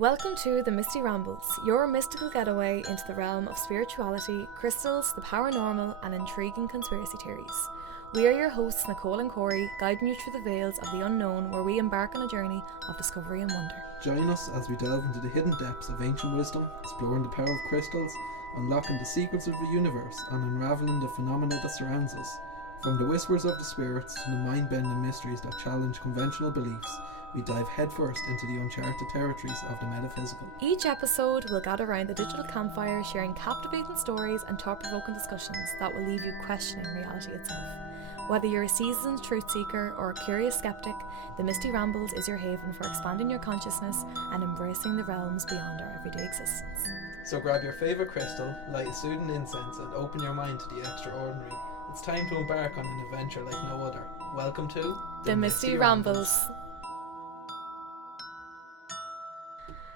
Welcome to the Misty Rambles, your mystical getaway into the realm of spirituality, crystals, the paranormal, and intriguing conspiracy theories. We are your hosts, Nicole and Corey, guiding you through the veils of the unknown, where we embark on a journey of discovery and wonder. Join us as we delve into the hidden depths of ancient wisdom, exploring the power of crystals, unlocking the secrets of the universe, and unraveling the phenomena that surrounds us. From the whispers of the spirits to the mind-bending mysteries that challenge conventional beliefs, we dive headfirst into the uncharted territories of the metaphysical. Each episode will gather around the digital campfire, sharing captivating stories and thought-provoking discussions that will leave you questioning reality itself. Whether you're a seasoned truth seeker or a curious skeptic, the Misty Rambles is your haven for expanding your consciousness and embracing the realms beyond our everyday existence. So grab your favourite crystal, light a soothing incense, and open your mind to the extraordinary. It's time to embark on an adventure like no other. Welcome to The Misty Rambles.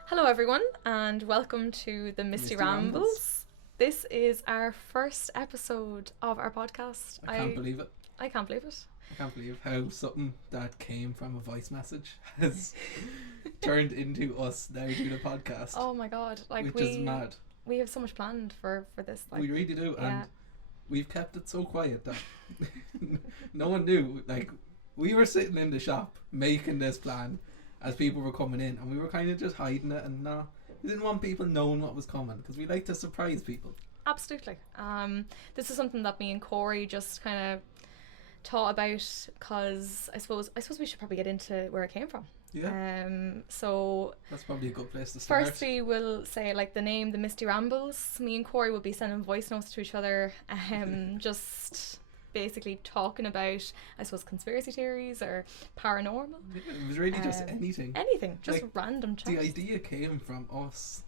Hello everyone, and welcome to the Misty Rambles. This is our first episode of our podcast. I can't believe it. I can't believe it. I can't believe how something that came from a voice message has turned into us now doing a podcast. Oh my god. Which is mad. We have so much planned for this. We really do, yeah. and we've kept it so quiet that no one knew. Like, we were sitting in the shop making this plan as people were coming in, and we were kind of just hiding it, and we didn't want people knowing what was coming because we like to surprise people. Absolutely. This is something that me and Corey just kind of thought about, because I suppose we should probably get into where it came from. Yeah. So that's probably a good place to start. Firstly, we'll say the name, the Misty Rambles. Me and Corey will be sending voice notes to each other, just basically talking about, I suppose, conspiracy theories or paranormal. It was really just anything, just random chat. The idea came from us.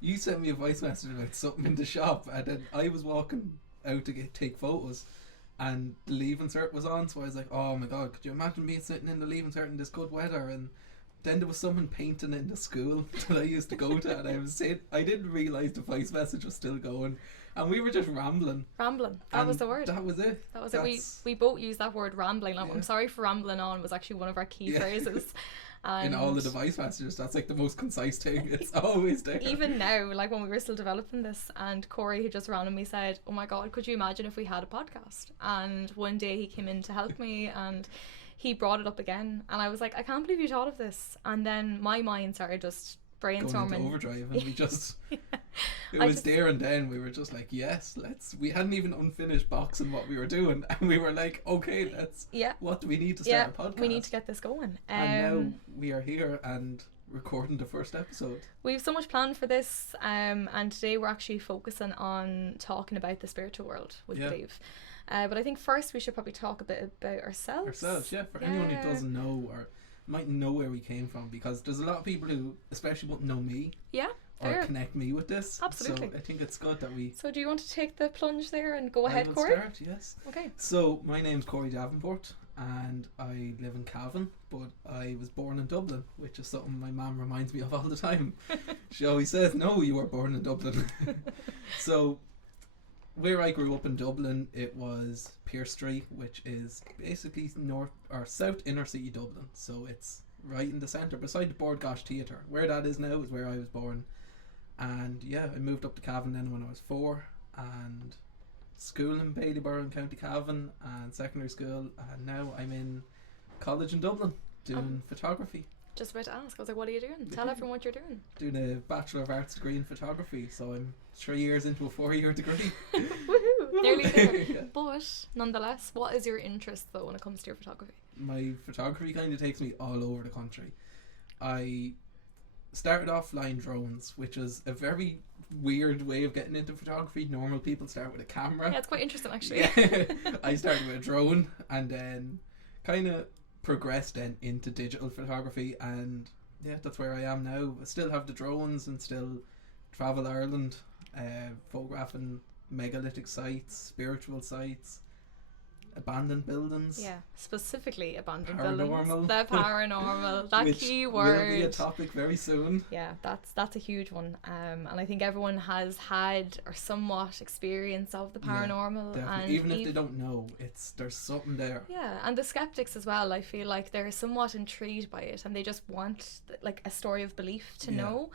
You sent me a voice message about something in the shop, and then I was walking out to take photos, and the leave insert was on, so I was like, oh my god, could you imagine me sitting in the leave insert in this good weather? And then there was someone painting in the school that I used to go to, and I didn't realise the voice message was still going, and we were just rambling. That was the word. That was it. We both used that word, rambling. Yeah. I'm sorry for rambling on was actually one of our key phrases. In all the device messages, that's the most concise thing. It's always there. Even now, when we were still developing this, and Corey had just randomly said, oh my god, could you imagine if we had a podcast? And one day he came in to help me, and he brought it up again, and I was like, I can't believe you thought of this. And then my mind started just brainstorming. Going into overdrive, and we just it was there and then we were just like, yes, we hadn't even unfinished boxing what we were doing, and we were like, okay, what do we need to start a podcast? We need to get this going. And now we are here and recording the first episode. We have so much planned for this, and today we're actually focusing on talking about the spiritual world, we believe. But I think first we should probably talk a bit about ourselves. For anyone who doesn't know or might know where we came from, because there's a lot of people who especially won't know me or connect me with this. Absolutely. So I think it's good that we... So do you want to take the plunge there and go ahead, Corey? Start, yes. Okay. So my name's Corey Davenport, and I live in Cavan, but I was born in Dublin, which is something my mum reminds me of all the time. She always says, no, you were born in Dublin. So where I grew up in Dublin, it was Pearse Street, which is basically north or south inner city Dublin. So it's right in the centre, beside the Bord Gáis Theatre. Where that is now is where I was born. And I moved up to Cavan then when I was 4, and school in Ballybor in County Cavan, and secondary school, and now I'm in college in Dublin doing photography. Just about to ask, I was like, what are you doing? Tell everyone what you're doing. Doing a Bachelor of Arts degree in photography, so I'm 3 years into a 4-year degree. Woohoo! Nearly there. Yeah. But nonetheless, what is your interest though when it comes to your photography? My photography kind of takes me all over the country. I started off flying drones, which is a very weird way of getting into photography. Normal people start with a camera. Yeah, it's quite interesting actually. Yeah. I started with a drone, and then kind of progressed then into digital photography, and that's where I am now. I still have the drones and still travel Ireland, photographing megalithic sites, spiritual sites, abandoned buildings. Yeah, specifically abandoned Paranormal. buildings. The paranormal, that Which key will word. be a topic very soon. Yeah, that's a huge one. And I think everyone has had or somewhat experience of the paranormal. Definitely. And Even if they don't know, there's something there. Yeah, and the skeptics as well. I feel like they're somewhat intrigued by it, and they just want like a story of belief to know.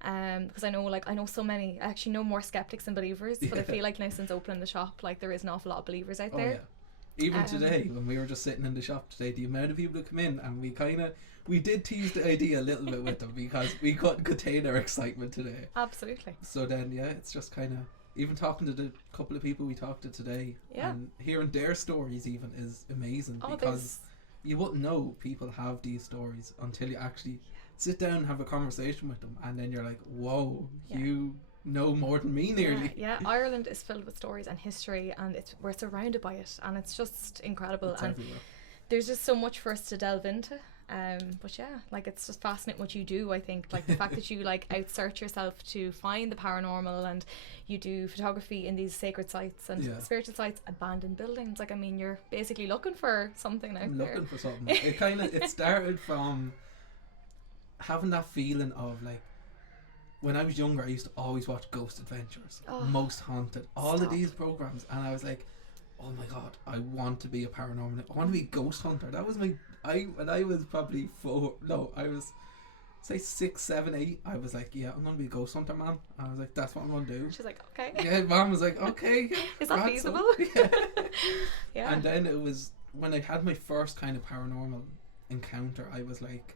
Because I know so many. I actually know more skeptics than believers, but I feel like now since opening the shop, like there is an awful lot of believers out there. Yeah. Even today, when we were just sitting in the shop today, the amount of people that come in, and we did tease the idea a little bit with them because we couldn't contain our excitement today. Absolutely. So then, it's just kind of, even talking to the couple of people we talked to today, and hearing their stories even is amazing, because you wouldn't know people have these stories until you actually sit down and have a conversation with them, and then you're like, whoa, you know more than me nearly. Yeah, Ireland is filled with stories and history, and we're surrounded by it, and it's just incredible. It's and everywhere. There's just so much for us to delve into. But yeah, like it's just fascinating what you do. I think like the fact that you like outsearch yourself to find the paranormal, and you do photography in these sacred sites and spiritual sites, abandoned buildings. Like, I mean, you're basically looking for something out there. Looking for something. It started from having that feeling of like, when I was younger, I used to always watch Ghost Adventures, Most Haunted, all of these programs, and I was like, oh my god, I want to be a paranormal. I want to be a ghost hunter. That was when I was probably I was say 6, 7, 8. I was like, yeah, I'm gonna be a ghost hunter, man. And I was like, that's what I'm gonna do. She's like, okay. Yeah, mom was like, okay. Is that feasible? Yeah. And then it was when I had my first kind of paranormal encounter. I was like,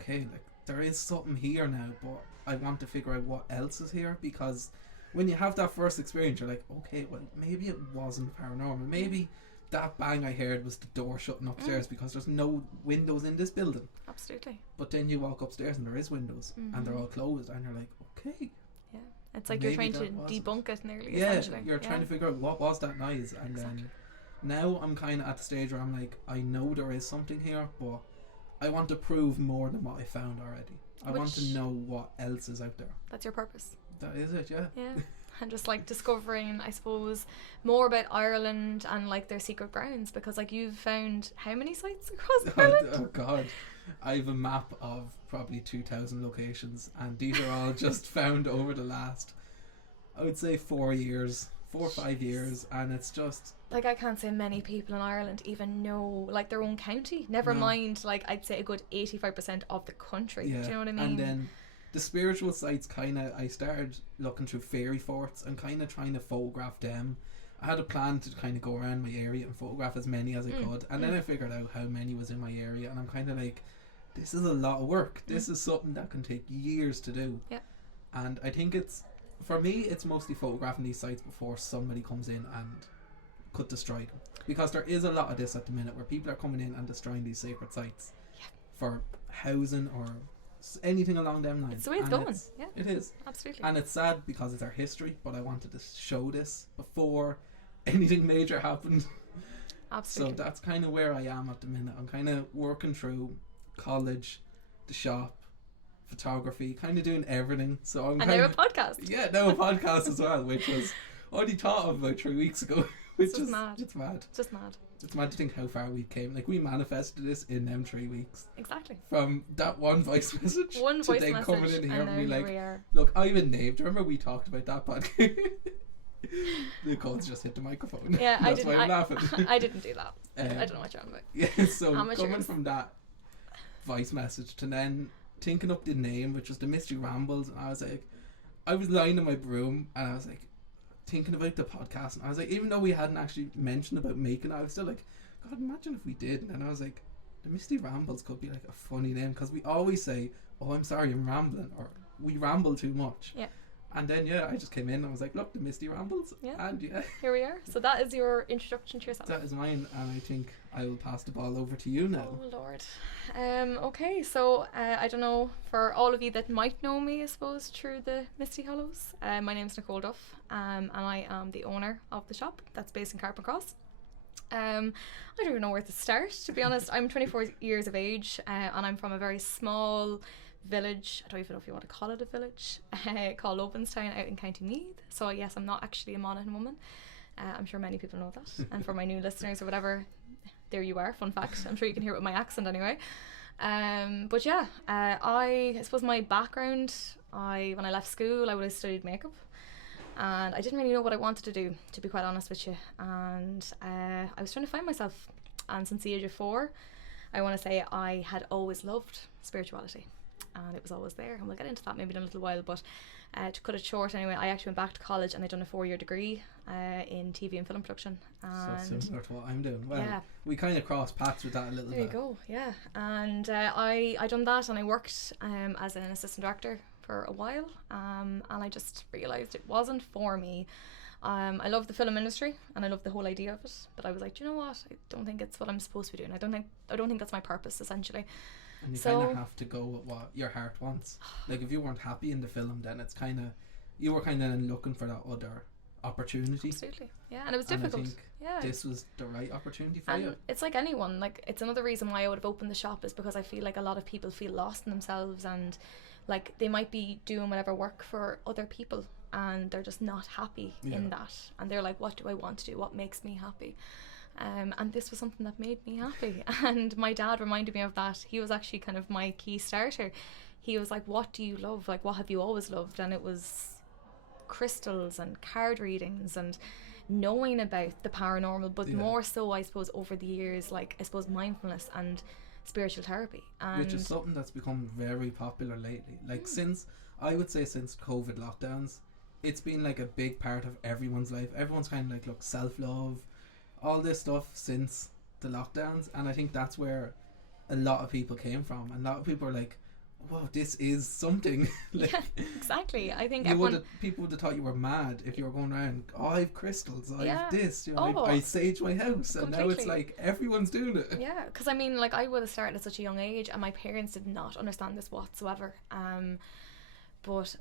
okay, like there is something here now, but I want to figure out what else is here, because when you have that first experience, you're like, okay, well, maybe it wasn't paranormal. Maybe that bang I heard was the door shutting upstairs because there's no windows in this building. Absolutely. But then you walk upstairs and there is windows, and they're all closed, and you're like, okay. Yeah, it's like you're trying to debunk it nearly. Yeah, essentially. you're trying to figure out what was that noise, and then now I'm kind of at the stage where I'm like, I know there is something here, but I want to prove more than what I found already. I want to know what else is out there. That's your purpose. That is it, yeah. Yeah. And just like discovering, I suppose, more about Ireland and like their secret grounds, because like you've found how many sites across Ireland? Oh god, I have a map of probably 2,000 locations, and these are all just found over the last, I would say 4 or 5 years, and it's just like, I can't say many people in Ireland even know like their own county, never mind like I'd say a good 85% of the country. Do you know what I mean? And then the spiritual sites, I started looking through fairy forts and kind of trying to photograph them. I had a plan to kind of go around my area and photograph as many as I could, and then I figured out how many was in my area, and I'm kind of like, this is a lot of work. This is something that can take years to do. Yeah. And I think for me, it's mostly photographing these sites before somebody comes in and could destroy them, because there is a lot of this at the minute where people are coming in and destroying these sacred sites for housing or anything along them lines. It's the way it's going. Yeah, it is. Absolutely. And it's sad because it's our history, but I wanted to show this before anything major happened. Absolutely. So that's kind of where I am at the minute. I'm kind of working through college, the shop, photography, kind of doing everything. So I'm now a podcast. Yeah, now a podcast as well, which was only thought of about 3 weeks ago. Which is mad. It's mad. Just mad. It's mad to think how far we came. Like, we manifested this in them 3 weeks. Exactly. From that one voice message. One voice message. Coming in here and be like, we are. Look, I even named. Do you remember we talked about that podcast? Nicole's just hit the microphone. Yeah, That's why I'm laughing. I didn't do that. I don't know what you're on about. Yeah, so coming from that voice message to then thinking up the name, which was the Misty Rambles, and I was like, I was lying in my room and I was like, thinking about the podcast, and I was like, even though we hadn't actually mentioned about making it, I was still like, God, imagine if we did. And I was like, the Misty Rambles could be like a funny name, because we always say, oh, I'm sorry, I'm rambling, or we ramble too much. Yeah. And then I just came in and I was like, look, the Misty Rambles. Yeah. And here we are. So that is your introduction to yourself. That is mine, and I think I will pass the ball over to you now. Oh Lord. Okay, so I don't know, for all of you that might know me, I suppose, through the Misty Hollows, my name's Nicole Duff, and I am the owner of the shop that's based in Carpenter Cross. I don't even know where to start, to be honest. I'm 24 years of age, and I'm from a very small village, I don't even know if you want to call it a village, called Openstown out in County Meath. So yes, I'm not actually a Monaghan woman. I'm sure many people know that. And for my new listeners or whatever, there you are, fun fact. I'm sure you can hear it with my accent anyway. But yeah, I suppose my background, when I left school, I would have studied makeup. And I didn't really know what I wanted to do, to be quite honest with you. And I was trying to find myself. And since the age of 4, I want to say I had always loved spirituality. And it was always there. And we'll get into that maybe in a little while. But to cut it short anyway, I actually went back to college and I'd done a 4-year degree in TV and film production. And so similar to what I'm doing. Well, yeah, we kind of crossed paths with that a little bit. there you go, yeah. And I done that, and I worked as an assistant director for a while, and I just realised it wasn't for me. I love the film industry and I love the whole idea of it, but I was like, do you know what? I don't think it's what I'm supposed to be doing. I don't think that's my purpose, essentially. And you kind of have to go with what your heart wants. Like if you weren't happy in the film, then it's kind of, you were kind of looking for that other opportunity. Absolutely, yeah. And it was difficult. I think yeah, this was the right opportunity for and you. it's like anyone, like it's another reason why I would have opened the shop, is because I feel like a lot of people feel lost in themselves, and like they might be doing whatever work for other people and they're just not happy in that, and they're like, what do I want to do, what makes me happy? And this was something that made me happy. And my dad reminded me of that. He was actually kind of my key starter. He was like, what do you love? Like, what have you always loved? And it was crystals and card readings and knowing about the paranormal, but more so, I suppose, over the years, like, I suppose, mindfulness and spiritual therapy. And which is something that's become very popular lately. Like, since COVID lockdowns, it's been like a big part of everyone's life. Everyone's kind of like, look, self-love, all this stuff since the lockdowns. And I think that's where a lot of people came from. And a lot of people are like, wow, this is something. Like, yeah, exactly. I think people would have thought you were mad if you were going around, oh, I have crystals, I have this, you know, Oh, I sage my house. completely. And now it's like everyone's doing it. Yeah, because I mean, like, I would have started at such a young age, and my parents did not understand this whatsoever. But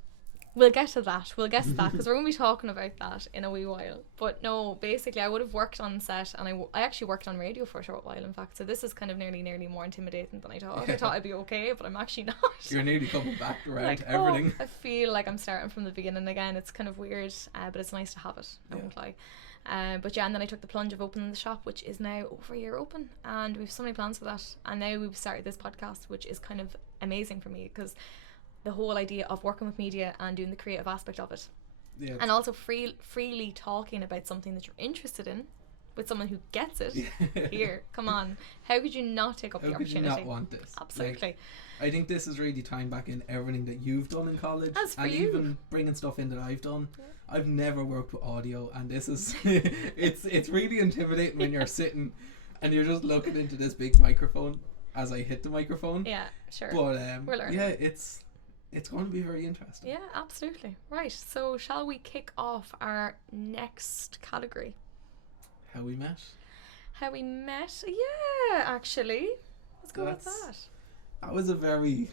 we'll get to that because we're going to be talking about that in a wee while. But no, basically I would have worked on set, and I actually worked on radio for a short while, in fact, so this is kind of nearly more intimidating than I thought. I thought I'd be okay, but I'm actually not. You're nearly coming back around like, to everything. I feel like I'm starting from the beginning again. It's kind of weird, but it's nice to have it, I won't lie. But yeah, and then I took the plunge of opening the shop, which is now over a year open, and we've so many plans for that. And now we've started this podcast, which is kind of amazing for me, because the whole idea of working with media and doing the creative aspect of it, and also freely talking about something that you're interested in with someone who gets it. Here, come on, how could you not take up the opportunity? How could you not want this? Absolutely. Like, I think this is really tying back in everything that you've done in college, and you. even bringing stuff in that I've done. I've never worked with audio, and this is it's really intimidating when you're sitting and you're just looking into this big microphone as I hit the microphone. Yeah, sure. But we're learning. yeah, it's going to be very interesting. Yeah, absolutely. Right, so shall we kick off our next category? How we met? How we met? Yeah, actually. Let's go with that. That was a very...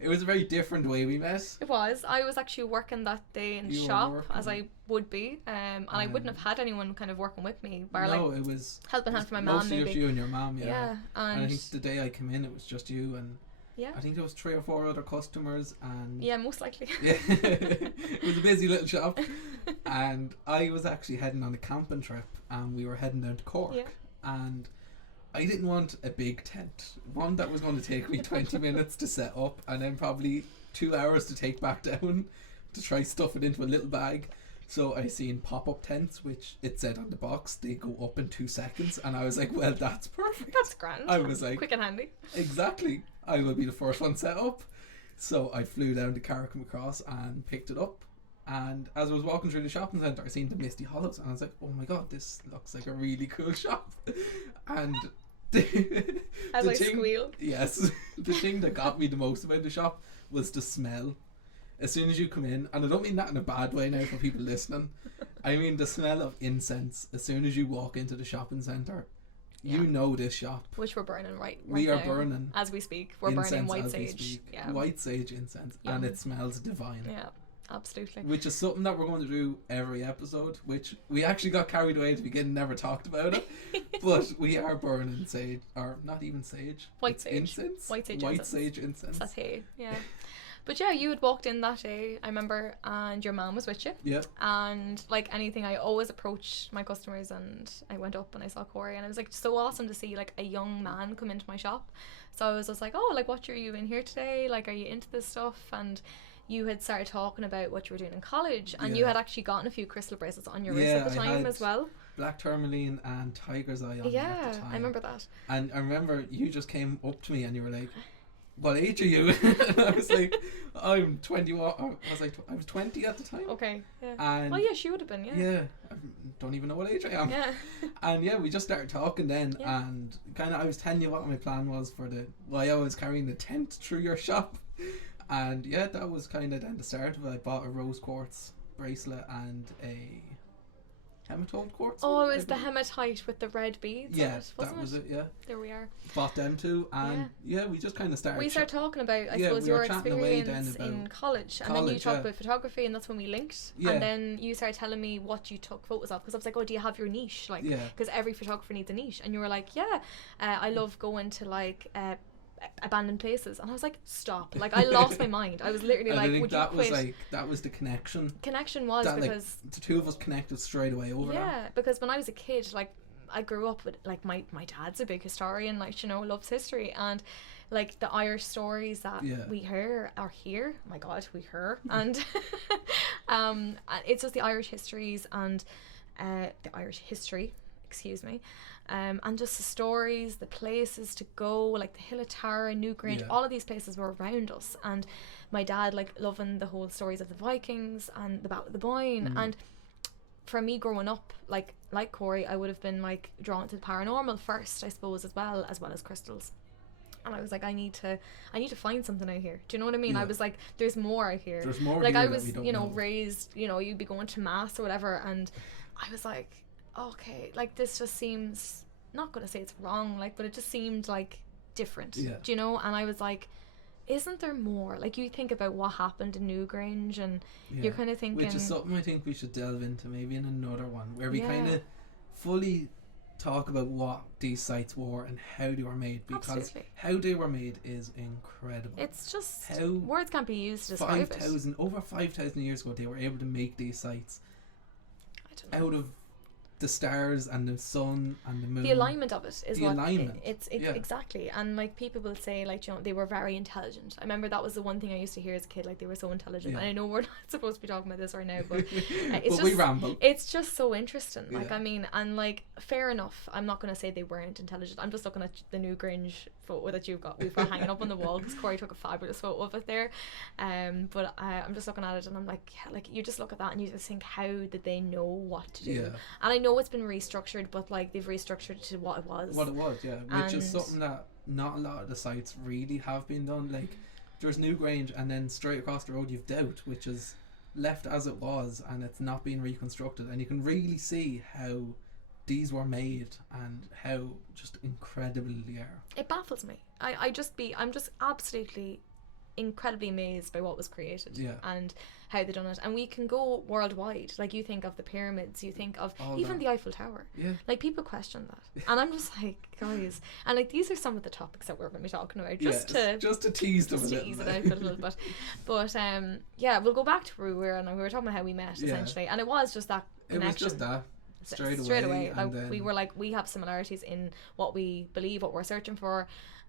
It was a very different way we met. It was. I was actually working that day in the shop, as I would be, and I wouldn't have had anyone kind of working with me. It was helping hand for my mum, mostly just you and your mum, Yeah, and I think the day I came in, it was just you and... Yeah. I think there was 3 or 4 other customers, and yeah, most likely. Yeah, it was a busy little shop, and I was actually heading on a camping trip, and we were heading down to Cork, and I didn't want a big tent, one that was going to take me 20 minutes to set up, and then probably 2 hours to take back down to try stuff it into a little bag. So I seen pop-up tents, which it said on the box they go up in 2 seconds, and I was like, well, that's perfect. That's grand. I was like, quick and handy. Exactly. I will be the first one set up. So I flew down to Carrick across and picked it up. And as I was walking through the shopping centre, I seen the Misty Hollows, and I was like, oh my god, this looks like a really cool shop. And as I squealed. Yes, the thing that got me the most about the shop was the smell. As soon as you come in, and I don't mean that in a bad way now for people listening, I mean the smell of incense. As soon as you walk into the shopping centre, you know this shop. Which we're burning right we are now, burning as we speak. We're burning white sage. Yeah. White sage incense. Yum. And it smells divine. Yeah, absolutely. Which is something that we're going to do every episode, which we actually got carried away at the beginning, never talked about it. But we are burning sage, or not even sage. White sage. Incense. White sage White incense. sage incense. Satay, yeah. But yeah, you had walked in that day, I remember, and your mom was with you. Yeah. And like anything, I always approach my customers, and I went up and I saw Corey, and it was like so awesome to see like a young man come into my shop. So I was just like, oh, like what are you in here today? Like, are you into this stuff? And you had started talking about what you were doing in college, and you had actually gotten a few crystal bracelets on your wrist at the time as well. Black tourmaline and tiger's eye on me at the time. I remember that. And I remember you just came up to me and you were like, what age are you? And I was like, I'm 21. I was 20 at the time. Okay, yeah. And well, yeah, she would have been, yeah. Yeah, I don't even know what age I am. Yeah. And yeah, we just started talking then, and kind of I was telling you what my plan was for why I was carrying the tent through your shop. And yeah, that was kind of then the start of it. I bought a rose quartz bracelet and a hematite quartz. Oh, it was the hematite with the red beads. Yeah, that was it. Yeah. There we are. Bought them too, and yeah, we just kind of started. We started talking about, I suppose, your experience in college, and then you talked about photography, and that's when we linked. Yeah. And then you started telling me what you took photos of, because I was like, oh, do you have your niche? Like, because every photographer needs a niche, and you were like, yeah, I love going to like abandoned places, and I was like, stop, like I lost my mind. I was literally like, would you quit? That was the connection was that, because like, the two of us connected straight away over that. Because when I was a kid, like I grew up with like my dad's a big historian, like, you know, loves history, and like the Irish stories that we hear are here, my god, we hear and it's just the Irish histories and the Irish history, excuse me. And just the stories, the places to go, like the Hill of Tara, Newgrange, all of these places were around us. And my dad, like, loving the whole stories of the Vikings and the Battle of the Boyne. And for me growing up, like Corey, I would have been like drawn to the paranormal first, I suppose, as well as crystals. And I was like, I need to find something out here. Do you know what I mean? Yeah. I was like, there's more out here. There's more. Like, I was, you know, raised, you know, you'd be going to mass or whatever, and I was like, okay, like this just seems, not gonna say it's wrong, like, but it just seemed like different. Do you know? And I was like, isn't there more? Like, you think about what happened in Newgrange, and you're kind of thinking, which is something I think we should delve into maybe in another one, where we kind of fully talk about what these sites were and how they were made, because how they were made is incredible. It's just how words can't be used to describe it. Over 5,000 years ago, they were able to make these sites out of the stars and the sun and the moon. The alignment of it is it's exactly. And like, people will say, like, you know, they were very intelligent. I remember that was the one thing I used to hear as a kid, like they were so intelligent. And I know we're not supposed to be talking about this right now, but it's we ramble. It's just so interesting. Like, I mean, and like, fair enough, I'm not going to say they weren't intelligent. I'm just looking at the Newgrange photo that we've got hanging up on the wall, because Corey took a fabulous photo of it there. But I'm just looking at it, and I'm like, like, you just look at that and you just think, how did they know what to do? And I know it's been restructured, but like, they've restructured it to what it was, which is something that not a lot of the sites really have been done. Like, there's Newgrange, and then straight across the road you've Doubt, which is left as it was, and it's not being reconstructed, and you can really see how these were made and how just incredible they are. It baffles me. I'm just absolutely incredibly amazed by what was created and how they done it. And we can go worldwide. Like, you think of the pyramids, you think of even the Eiffel Tower. Like, people question that, and I'm just like, guys, and like, these are some of the topics that we're going to be talking about, just to tease them a little bit. But we'll go back to where we were, and we were talking about how we met essentially, and it was just that connection. It was just that straight away. Like, we were like, we have similarities in what we believe, what we're searching for,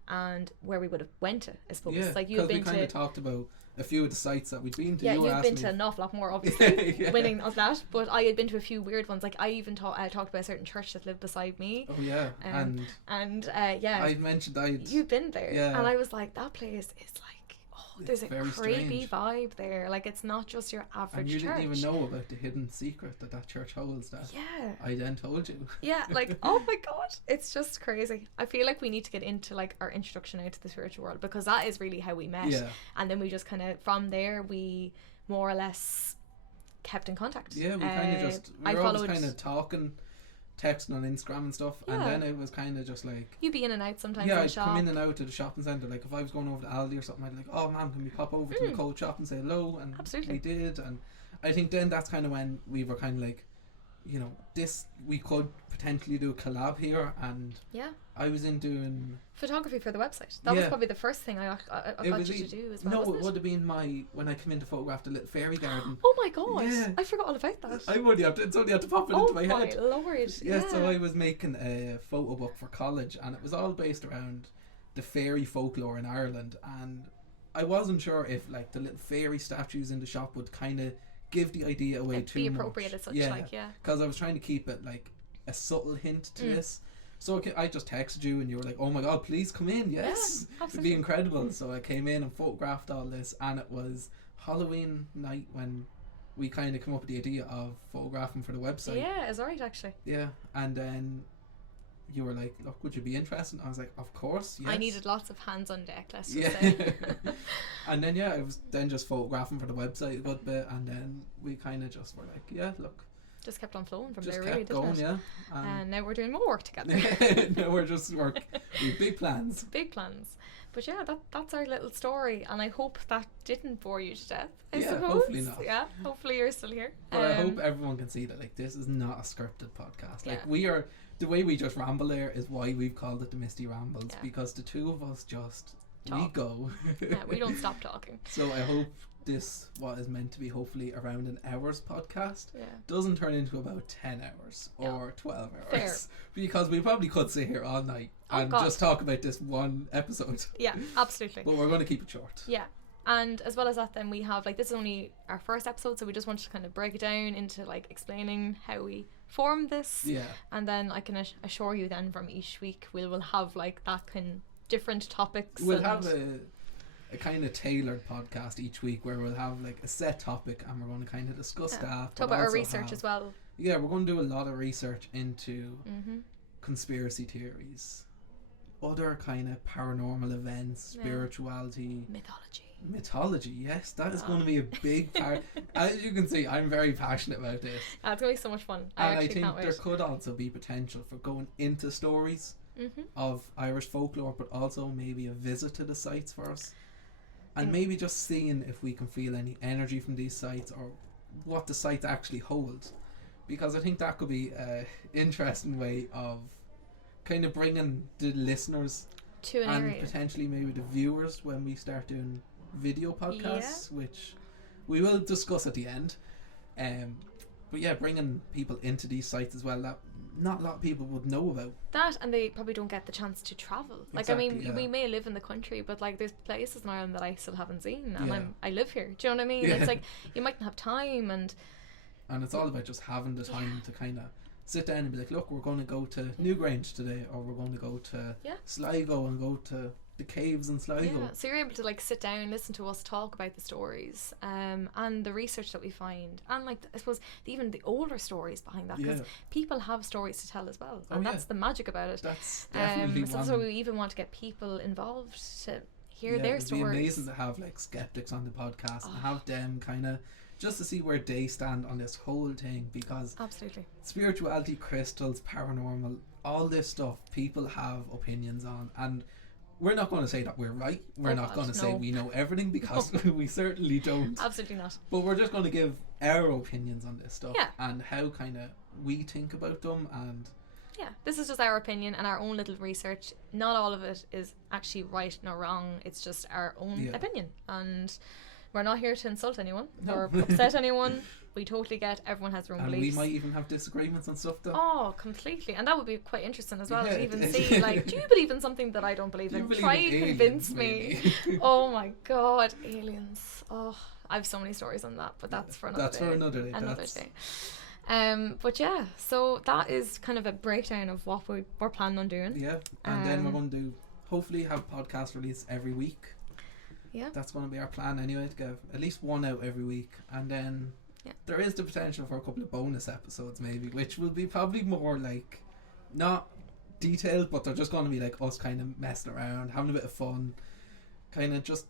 and where we would have went to, I suppose. Like, you've been to, we kind of talked about a few of the sites that we'd been to. You've been to an awful lot more, obviously, winning of that. But I had been to a few weird ones. Like, I even talked about a certain church that lived beside me. Oh yeah, and I mentioned that you've been there, and I was like, that place is like, there's a creepy vibe there. Like, it's not just your average church. And you didn't even know about the hidden secret that church holds that I then told you. Like, oh my god, it's just crazy. I feel like we need to get into like our introduction out to the spiritual world, because that is really how we met. And then we just kind of, from there, we more or less kept in contact. We kind of just, we were always kind of talking, texting on Instagram and stuff, and then it was kind of just like, you'd be in and out sometimes. I'd come in and out of the shopping centre. Like, if I was going over to Aldi or something, I'd be like, oh man, can we pop over to the cold shop and say hello? And absolutely, we did. And I think then that's kind of when we were kind of like, you know, this, we could potentially do a collab here, and Yeah. I was in doing Photography for the website. That was probably the first thing I got you to do as well. no, wasn't it would have been when I came in to photograph the little fairy garden. Oh my god! Yeah. I forgot all about that. It's only had to pop it into my head. Oh my lord! Yeah, so I was making a photo book for college, and it was all based around the fairy folklore in Ireland, and I wasn't sure if like the little fairy statues in the shop would kind of give the idea away too much. Be appropriate as such, yeah, yeah. Because I was trying to keep it like a subtle hint to this. So I just texted you, and you were like, "Oh my god, please come in! Yes, it'd be incredible." So I came in and photographed all this, and it was Halloween night when we kind of come up with the idea of photographing for the website. Yeah, it's alright actually. Yeah, and then you were like, "Look, would you be interested?" I was like, "Of course, yes." I needed lots of hands on deck, let's just say. And then I was then just photographing for the website a good bit, and then we kind of just were like, "Yeah, look." Just kept on flowing from Just there, really, kept going, didn't it? yeah. And now we're doing more work together. Now we're just we have big plans. Big plans. But yeah, that's our little story, and I hope that didn't bore you to death. I suppose. Hopefully not. Yeah, hopefully you're still here. But I hope everyone can see that like this is not a scripted podcast. Like Yeah. we are, the way we just ramble there is why we've called it the Misty Rambles, Yeah. because the two of us just we Talk. go. Yeah, we don't stop talking. So I hope this, what is meant to be hopefully around an hour's podcast, Yeah. doesn't turn into about 10 hours or 12 hours. Fair. Because we probably could sit here all night Oh, and God. just talk about this one episode. Yeah, absolutely. But we're going to keep it short. Yeah. And as well as that, then we have like, this is only our first episode, so we just wanted to kind of break it down into like explaining how we formed this. Yeah. And then I can assure you then from each week we will have like that kind different topics. We'll and have a kind of tailored podcast each week where we'll have like a set topic, and we're going to kind of discuss that. talk but about our also research as well. Yeah, we're going to do a lot of research into Mm-hmm. conspiracy theories, other kind of paranormal events, Yeah. spirituality, Mythology. yes, that is going to be a big part. As you can see, I'm very passionate about this, It's going to be so much fun. and I I actually think can't there wait. could also be potential for going into stories Mm-hmm. of Irish folklore, but also maybe a visit to the sites for us, and Mm. maybe just seeing if we can feel any energy from these sites or what the sites actually hold, because I think that could be an interesting way of kind of bringing the listeners To an and area. potentially maybe the viewers when we start doing video podcasts, which we will discuss at the end. But yeah, bringing people into these sites as well that not a lot of people would know about. That, and they probably don't get the chance to travel. Like, Exactly, I mean, yeah. we may live in the country, but like there's places in Ireland that I still haven't seen, and Yeah. I live here. Do you know what I mean? Yeah. It's like you mightn't have time, and And it's all about just having the time to kind of sit down and be like, look, we're going to go to Newgrange today, or we're going to go to Yeah. Sligo and go to the caves in Sligo. yeah. So you're able to like sit down, listen to us talk about the stories, and the research that we find, and like I suppose even the older stories behind that, because Yeah. people have stories to tell as well, Oh, and yeah. that's the magic about it. That's definitely So one. that's why we even want to get people involved to hear Yeah, their it'd be stories. amazing to have like skeptics on the podcast and Oh. have them kind of just to see where they stand on this whole thing, because Absolutely. spirituality, crystals, paranormal, all this stuff people have opinions on, and we're not going to say that we're right. We're Oh not God, going to say no. we know everything, because we certainly don't. Absolutely not. But we're just going to give our opinions on this stuff, Yeah. and how kind of we think about them. And Yeah, this is just our opinion and our own little research. Not all of it is actually right nor wrong. It's just our own Yeah. opinion, and we're not here to insult anyone No. or upset anyone. We totally get everyone has their own and we beliefs. might even have disagreements on stuff, though. Oh, completely. And that would be quite interesting as well Yeah, to even it- see, like, do you believe in something that I don't believe Do you in? believe Try in and convince aliens, me. maybe? Oh my God, aliens. Oh, I have so many stories on that, but that's for another That's day. for another day. Another That's- day. But yeah, so that is kind of a breakdown of what we're planning on doing. Yeah, and then we're Um, going to hopefully have podcast release every week. Yeah. That's going to be our plan anyway, to get at least one out every week, and then Yeah. there is the potential for a couple of bonus episodes maybe, which will be probably more like not detailed, but they're just going to be like us kind of messing around, having a bit of fun, kind of just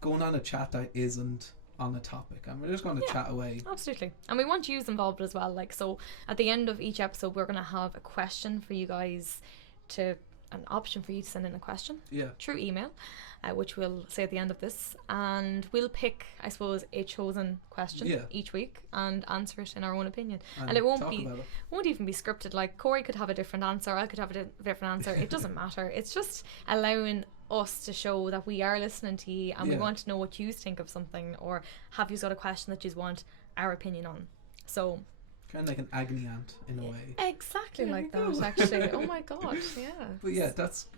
going on a chat that isn't on a topic, and we're just going to Yeah. chat away. Absolutely. And we want you involved as well. Like, so at the end of each episode, we're going to have a question for you guys to an option for you to send in a question Yeah. through email, which we'll say at the end of this, and we'll pick, I suppose, a chosen question each week and answer it in our own opinion. And it won't even be scripted. Like, Corey could have a different answer, I could have a different answer. It doesn't matter. It's just allowing us to show that we are listening to you, and we want to know what you think of something, or have you got a question that you want our opinion on. So kind of like an agony aunt in a way. Exactly like that, actually. Oh my god, yeah. But yeah, it's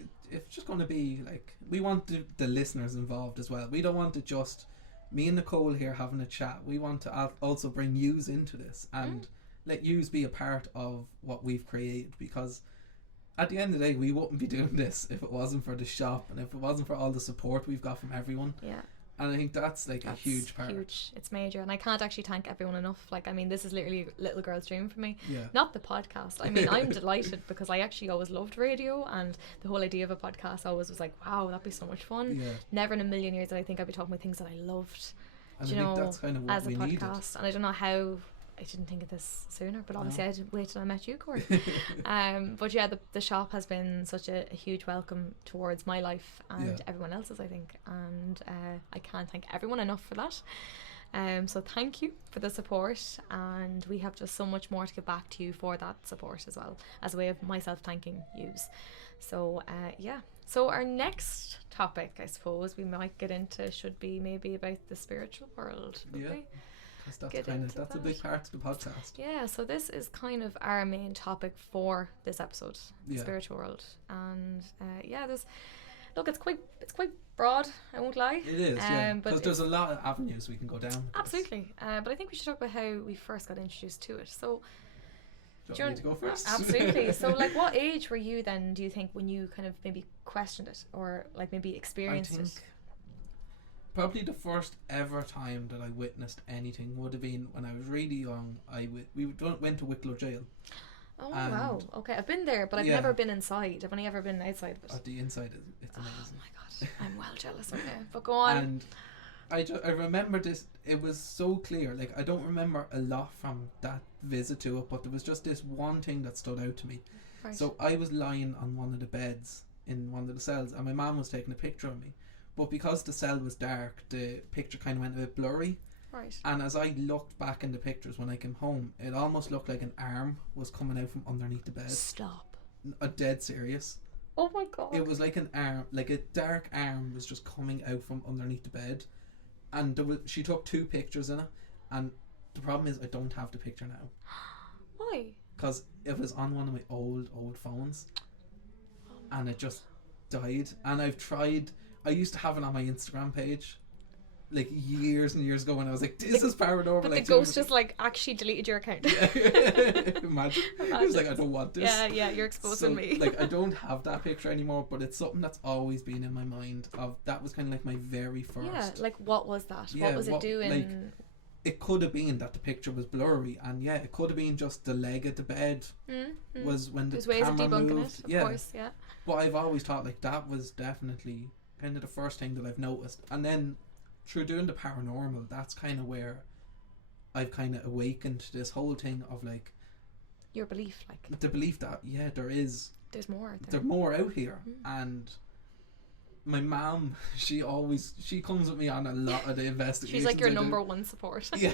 just going to be like, we want the listeners involved as well. We don't want to just me and Nicole here having a chat. We want to also bring yous into this and let yous be a part of what we've created, because at the end of the day, we wouldn't be doing this if it wasn't for the shop and if it wasn't for all the support we've got from everyone. Yeah. And I think that's a huge part. Huge. It's major. And I can't actually thank everyone enough. Like, I mean, this is literally a little girl's dream for me. Yeah. Not the podcast. I mean, I'm delighted because I actually always loved radio, and the whole idea of a podcast always was like, wow, that'd be so much fun. Yeah. Never in a million years did I think I'd be talking about things that I loved. And I think that's kind of what as a we podcast. needed. And I don't know how I didn't think of this sooner, but obviously I didn't wait till I met you, Corey. But yeah, the shop has been such a huge welcome towards my life and everyone else's, I think, and I can't thank everyone enough for that. So thank you for the support, and we have just so much more to give back to you for that support as well, as a way of myself thanking yous. So so our next topic, I suppose we might get into, should be maybe about the spiritual world. That's a big part of the podcast. Yeah, so this is kind of our main topic for this episode, the spiritual world. And it's quite broad, I won't lie. It is, because there's a lot of avenues we can go down. Absolutely. But I think we should talk about how we first got introduced to it. So do you want me to go first? Absolutely. So like, what age were you then, do you think, when you kind of maybe questioned it, or like maybe experienced it? Probably the first ever time that I witnessed anything would have been when I was really young. We went to Wicklow Jail. Oh wow! Okay, I've been there, but I've never been inside. I've only ever been outside of it. The inside it's amazing. Oh my god, I'm well jealous of it. But go on. And I remember this. It was so clear. Like, I don't remember a lot from that visit to it, but there was just this one thing that stood out to me. Right. So I was lying on one of the beds in one of the cells, and my mum was taking a picture of me. But because the cell was dark, the picture kind of went a bit blurry. Right. And as I looked back in the pictures when I came home, it almost looked like an arm was coming out from underneath the bed. Stop. Dead serious. Oh my god. It was like an arm, like a dark arm was just coming out from underneath the bed. And she took 2 pictures in it. And the problem is I don't have the picture now. Why? Because it was on one of my old phones. And it just died. And I used to have it on my Instagram page, like years and years ago, when I was like, this is paranormal. But like, the ghost just like actually deleted your account. Yeah. Imagine. It was like, I don't want this. Yeah, you're exposing me. Like, I don't have that picture anymore, but it's something that's always been in my mind. That was kind of like my very first. Yeah, like what was that? Yeah, what was it doing? Like, it could have been that the picture was blurry, and it could have been just the leg at the bed was when the There's ways of camera debunking moved. it, of course, yeah. But I've always thought like that was definitely kind of the first thing that I've noticed. And then through doing the paranormal, that's kind of where I've kind of awakened to this whole thing of like your belief, like the belief that there's more out there. There's more out here. And my mom, she comes with me on a lot of the investigations. She's like your number one support. Yeah.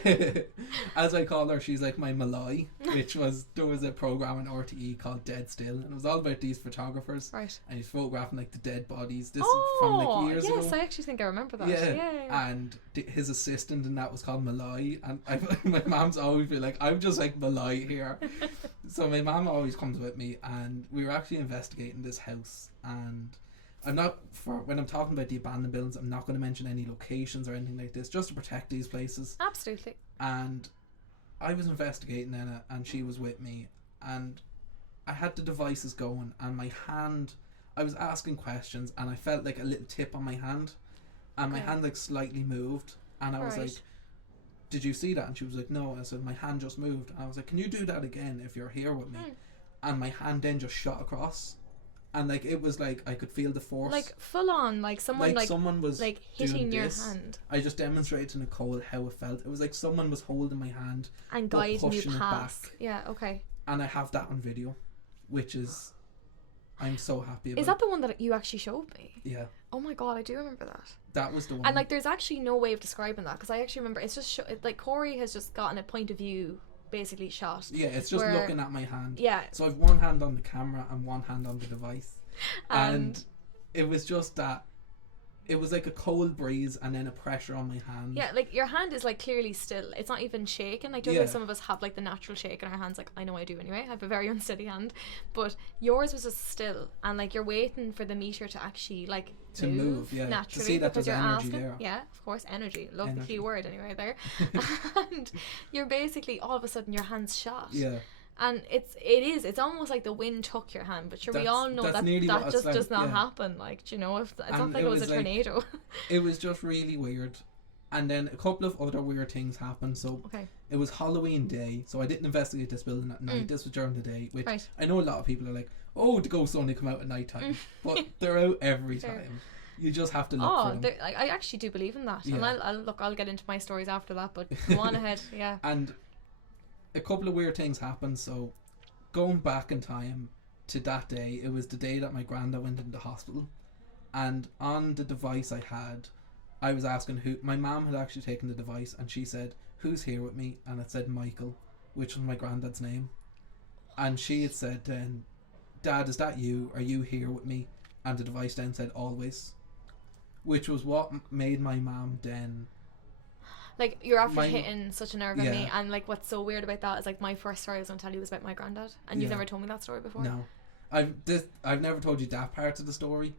As I call her, she's like my Malay, there was a program on RTE called Dead Still, and it was all about these photographers. Right. And he's photographing like the dead bodies. This is from like years ago. Yes, I actually think I remember that. Yeah. And his assistant and that was called Malay, and my mom's always been like, I'm just like Malay here. So my mom always comes with me, and we were actually investigating this house, and when I'm talking about the abandoned buildings, I'm not going to mention any locations or anything like this, just to protect these places. Absolutely. And I was investigating in it, and she was with me, and I had the devices going, and my hand, I was asking questions, and I felt like a little tip on my hand, and my hand like slightly moved, and I was like, did you see that? And she was like, no. I said, my hand just moved. And I was like, can you do that again if you're here with me? And my hand then just shot across. And like, it was like I could feel the force, like full on, like someone was like hitting your hand. I just demonstrated to Nicole how it felt. It was like someone was holding my hand and guiding you past. Yeah, okay. And I have that on video, which is I'm so happy about. Is that the one that you actually showed me? Yeah. Oh my god, I do remember that. That was the one. And like, there's actually no way of describing that, because I actually remember it's just like Corey has just gotten a point of view basically shot. Yeah, it's just looking at my hand. Yeah. So I've one hand on the camera and one hand on the device, and it was just that. It was like a cold breeze and then a pressure on my hand. Yeah, like your hand is like clearly still. It's not even shaking. Like, just like some of us have like the natural shake in our hands. Like, I know I do anyway. I have a very unsteady hand, but yours was just still, and like you're waiting for the meter to actually like move yeah, naturally, to see that because there's you're energy asking. there. Yeah, of course, energy. Love energy. The key word anyway there. And you're basically all of a sudden your hand's shot. Yeah. And it's almost like the wind took your hand, but sure, we all know that just does not happen. Like, do you know, if it's not like it was a tornado. It was just really weird. And then a couple of other weird things happened. So it was Halloween day, so I didn't investigate this building at night. This was during the day, which I know a lot of people are like, oh, the ghosts only come out at night time, but they're out every time. You just have to look for them. I actually do believe in that. And I'll get into my stories after that, but go on ahead. Yeah. And a couple of weird things happened. So going back in time to that day, it was the day that my granddad went into hospital, and on the device I was asking who. My mom had actually taken the device, and she said, who's here with me? And it said Michael, which was my granddad's name. And she had said then, Dad, is that you? Are you here with me? And the device then said always, which was what made my mom then, like, you're after hitting such a nerve in me. And like, what's so weird about that is like, my first story I was going to tell you was about my granddad, and you've never told me that story before. No, I've never told you that part of the story.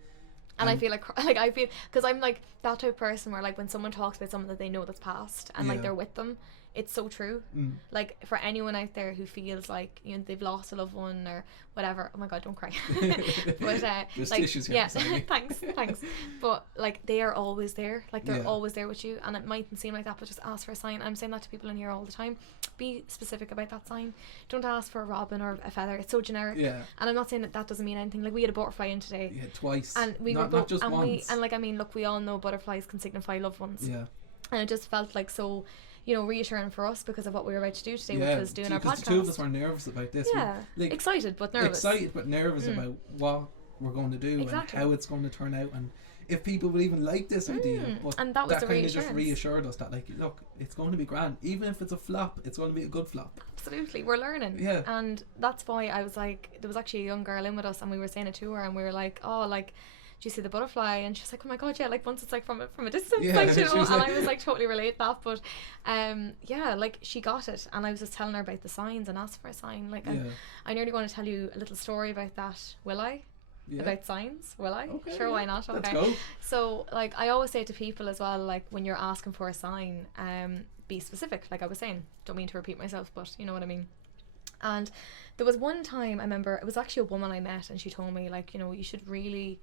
And I feel like I feel, because I'm like that type of person where like when someone talks about someone that they know that's passed and like they're with them, it's so true. Like, for anyone out there who feels like, you know, they've lost a loved one or whatever, oh my god, don't cry. But there's like, tissues here. thanks. But like, they are always there. Like, they're always there with you, and it mightn't seem like that, but just ask for a sign. I'm saying that to people in here all the time. Be specific about that sign. Don't ask for a robin or a feather. It's so generic. Yeah. And I'm not saying that doesn't mean anything. Like, we had a butterfly in today. Yeah, twice. And we not just once. And like, I mean, look, we all know butterflies can signify loved ones. Yeah. And it just felt like so, you know, reassuring for us because of what we were about to do today, which was doing our podcast. The two of us were nervous about this. Yeah, like, excited but nervous. About what we're going to do and how it's going to turn out, and if people will even like this idea. But and that was the kind of just reassured us that, like, look, it's going to be grand. Even if it's a flop, it's going to be a good flop. Absolutely, we're learning. Yeah. And that's why I was like, there was actually a young girl in with us, and we were saying it to her, and we were like, oh, like, do you see the butterfly? And she's like, oh my god, yeah, like, once it's like from a distance, like, you know. And I was like, totally relate that, but yeah, like, she got it, and I was just telling her about the signs and asked for a sign, like, and I nearly want to tell you a little story about that. Will I? About signs, will I? Okay, sure, why not? Okay. Let's go. So, like, I always say to people as well, like, when you're asking for a sign, be specific. Like I was saying, don't mean to repeat myself, but you know what I mean. And there was one time I remember, it was actually a woman I met, and she told me, like, you know, you should really,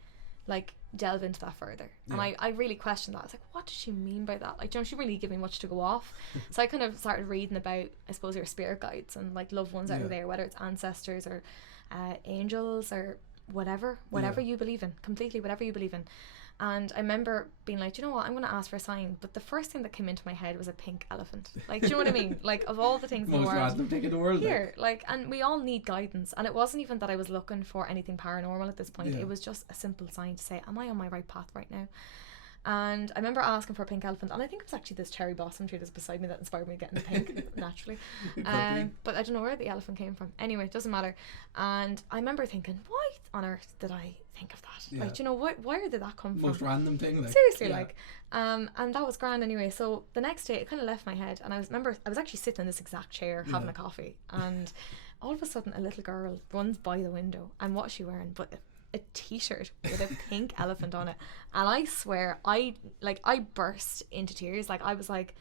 like, delve into that further. And I really questioned that. I was like, what did she mean by that? Like, you know, she really gave me much to go off. So I kind of started reading about, I suppose, your spirit guides and like loved ones out there, whether it's ancestors or angels or whatever you believe in, completely whatever you believe in. And I remember being like, you know what, I'm going to ask for a sign. But the first thing that came into my head was a pink elephant. Like, do you know what I mean? Like, of all the things in the world. Most random thing in the world. Here, like, and we all need guidance. And it wasn't even that I was looking for anything paranormal at this point. It was just a simple sign to say, am I on my right path right now? And I remember asking for a pink elephant, and I think it was actually this cherry blossom tree that's beside me that inspired me to get in the pink naturally. But I don't know where the elephant came from. Anyway, it doesn't matter. And I remember thinking, why on earth did I think of that? Like, you know, where did that come from? Most random thing, like. Seriously, like. And that was grand anyway. So the next day it kind of left my head, and I was actually sitting in this exact chair having a coffee, and all of a sudden a little girl runs by the window, and what is she wearing but a t-shirt with a pink elephant on it. And I swear I burst into tears. Like, I was like,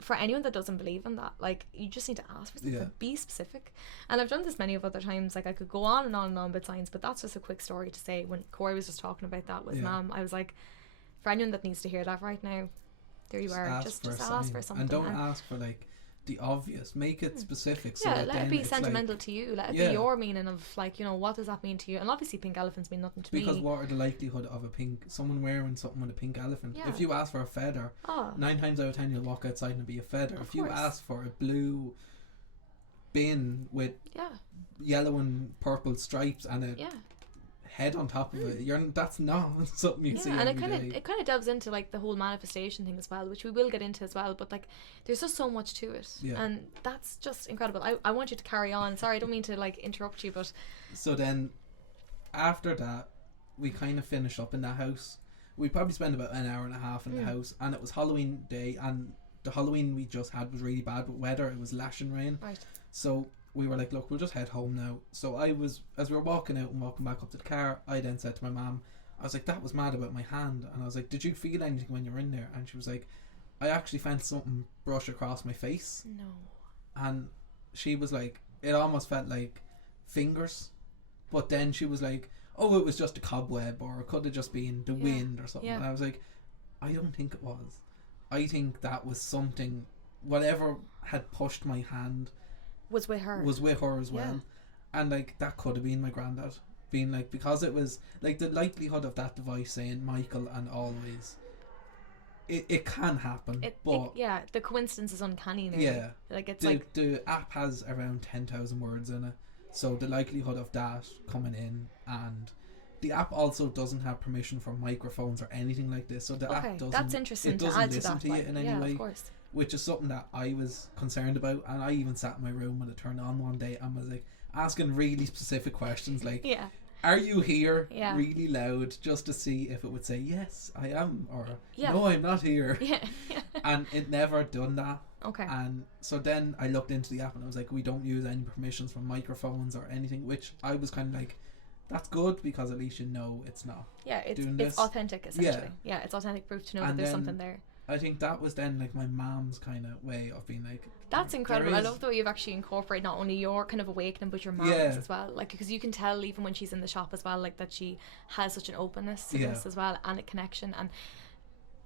for anyone that doesn't believe in that, like, you just need to ask for something. Be specific. And I've done this many of other times. Like, I could go on and on and on about signs, but that's just a quick story to say. When Corey was just talking about that with Mom, I was like, for anyone that needs to hear that right now, there you are. Just ask for something. And don't ask for, like, the obvious. Make it specific. So let it be sentimental to you. Let it be your meaning of, like, you know, what does that mean to you? And obviously pink elephants mean nothing to me. Because what are the likelihood of someone wearing something with a pink elephant? If you ask for a feather, 9 times out of 10 you'll walk outside and it'll be a feather. If you ask for a blue bin with yellow and purple stripes and a head on top of it. That's not something you see and every day. it kind of delves into like the whole manifestation thing as well, which we will get into as well, but like there's just so much to it, and that's just incredible. I want you to carry on. Sorry, I don't mean to like interrupt you, but so then after that we kind of finish up in the house. We probably spent about an hour and a half in the house, and it was Halloween day, and the Halloween we just had was really bad with weather. It was lashing rain, right. So we were like, look, we'll just head home now. So as we were walking out and walking back up to the car, I then said to my mum, I was like, that was mad about my hand. And I was like, did you feel anything when you were in there? And she was like, I actually felt something brush across my face. No. And she was like, it almost felt like fingers. But then she was like, oh, it was just a cobweb, or it could have just been the wind or something. And I was like, I don't think it was. I think that was something, whatever had pushed my hand was with her as well. And like that could have been my granddad being like, because it was like the likelihood of that device saying Michael and always, it can happen, but the coincidence is uncanny now. Like it's the app has around 10,000 words in it, so the likelihood of that coming in, and the app also doesn't have permission for microphones or anything like this, so the app doesn't, that's interesting, it doesn't to add listen to to you in any way, of course. Which is something that I was concerned about. And I even sat in my room when it turned on one day and was like asking really specific questions, like, are you here, really loud, just to see if it would say yes I am, or no I'm not here. And it never done that. And so then I looked into the app and I was like, we don't use any permissions from microphones or anything, which I was kind of like, that's good, because at least you know it's not it's authentic, essentially. It's authentic proof to know that there's something there. I think that was then like my mom's kind of way of being like, that's incredible. I love the way you've actually incorporated not only your kind of awakening but your mom's as well, like, because you can tell even when she's in the shop as well, like that she has such an openness to this as well, and a connection, and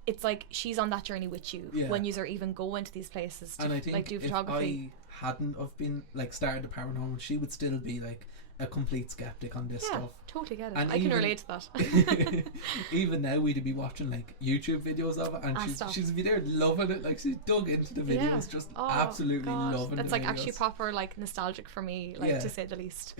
it's like she's on that journey with you when you are even go into these places to, and I think like, do photography. If I hadn't have been like started the paranormal, she would still be like a complete skeptic on this stuff. Totally get it. And I can relate to that. Even now we'd be watching like YouTube videos of it, and she's be there loving it, like she's dug into the videos, just absolutely loving it. That's like videos. Actually proper like nostalgic for me, like to say the least.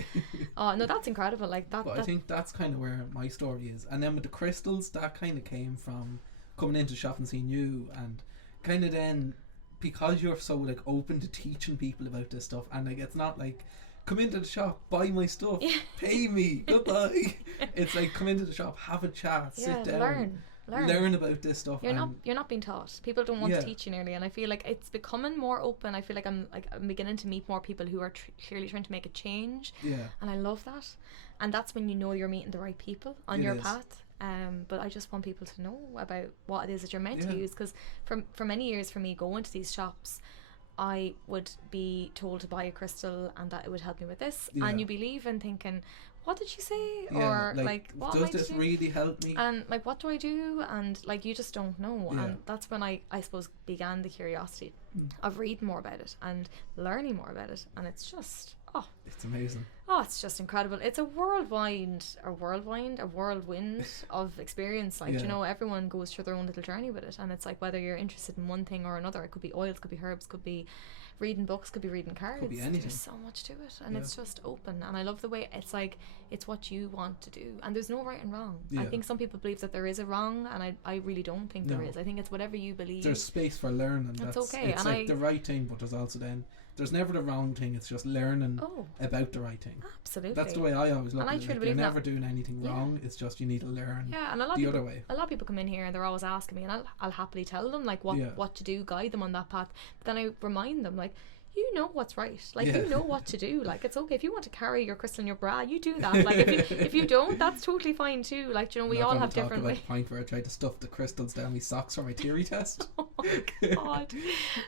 No, that's incredible. Like that. But I think that's kind of where my story is. And then with the crystals, that kind of came from coming into the shop and seeing you, and kind of then because you're so like open to teaching people about this stuff, and like it's not like come into the shop, buy my stuff, pay me, goodbye. It's like come into the shop, have a chat, sit down, learn about this stuff. You're not being taught. People don't want to teach you nearly, and I feel like it's becoming more open. I feel like I'm beginning to meet more people who are clearly trying to make a change. And I love that, and that's when you know you're meeting the right people on your path. But I just want people to know about what it is that you're meant to use, because for many years for me going to these shops, I would be told to buy a crystal and that it would help me with this, and you'd be leaving thinking, what did she say? Or like what does this really help me? And like, what do I do? And like, you just don't know. And that's when I suppose began the curiosity of reading more about it and learning more about it, and it's just it's amazing. It's just incredible. It's a whirlwind of experience. Like, you know, everyone goes through their own little journey with it, and it's like whether you're interested in one thing or another. It could be oils, could be herbs, could be reading books, could be reading cards, could be anything. There's so much to it, and it's just open, and I love the way it's like it's what you want to do, and there's no right and wrong. I think some people believe that there is a wrong, and I really don't think there is. I think it's whatever you believe. There's space for learning. That's okay. It's and like the right thing, but there's also then there's never the wrong thing. It's just learning about the right thing. Absolutely. That's the way I always look at it. Like, you're never doing anything Yeah. wrong. It's just you need to learn and a lot the of people, other way. A lot of people come in here and they're always asking me, and I'll happily tell them like what to do, guide them on that path. But then I remind them, like, you know what's right, like you know what to do, like it's okay if you want to carry your crystal in your bra, you do that, like if you don't, that's totally fine too, like, you know, we all have different ways. The point where I tried to stuff the crystals down my socks for my theory test. Oh my god.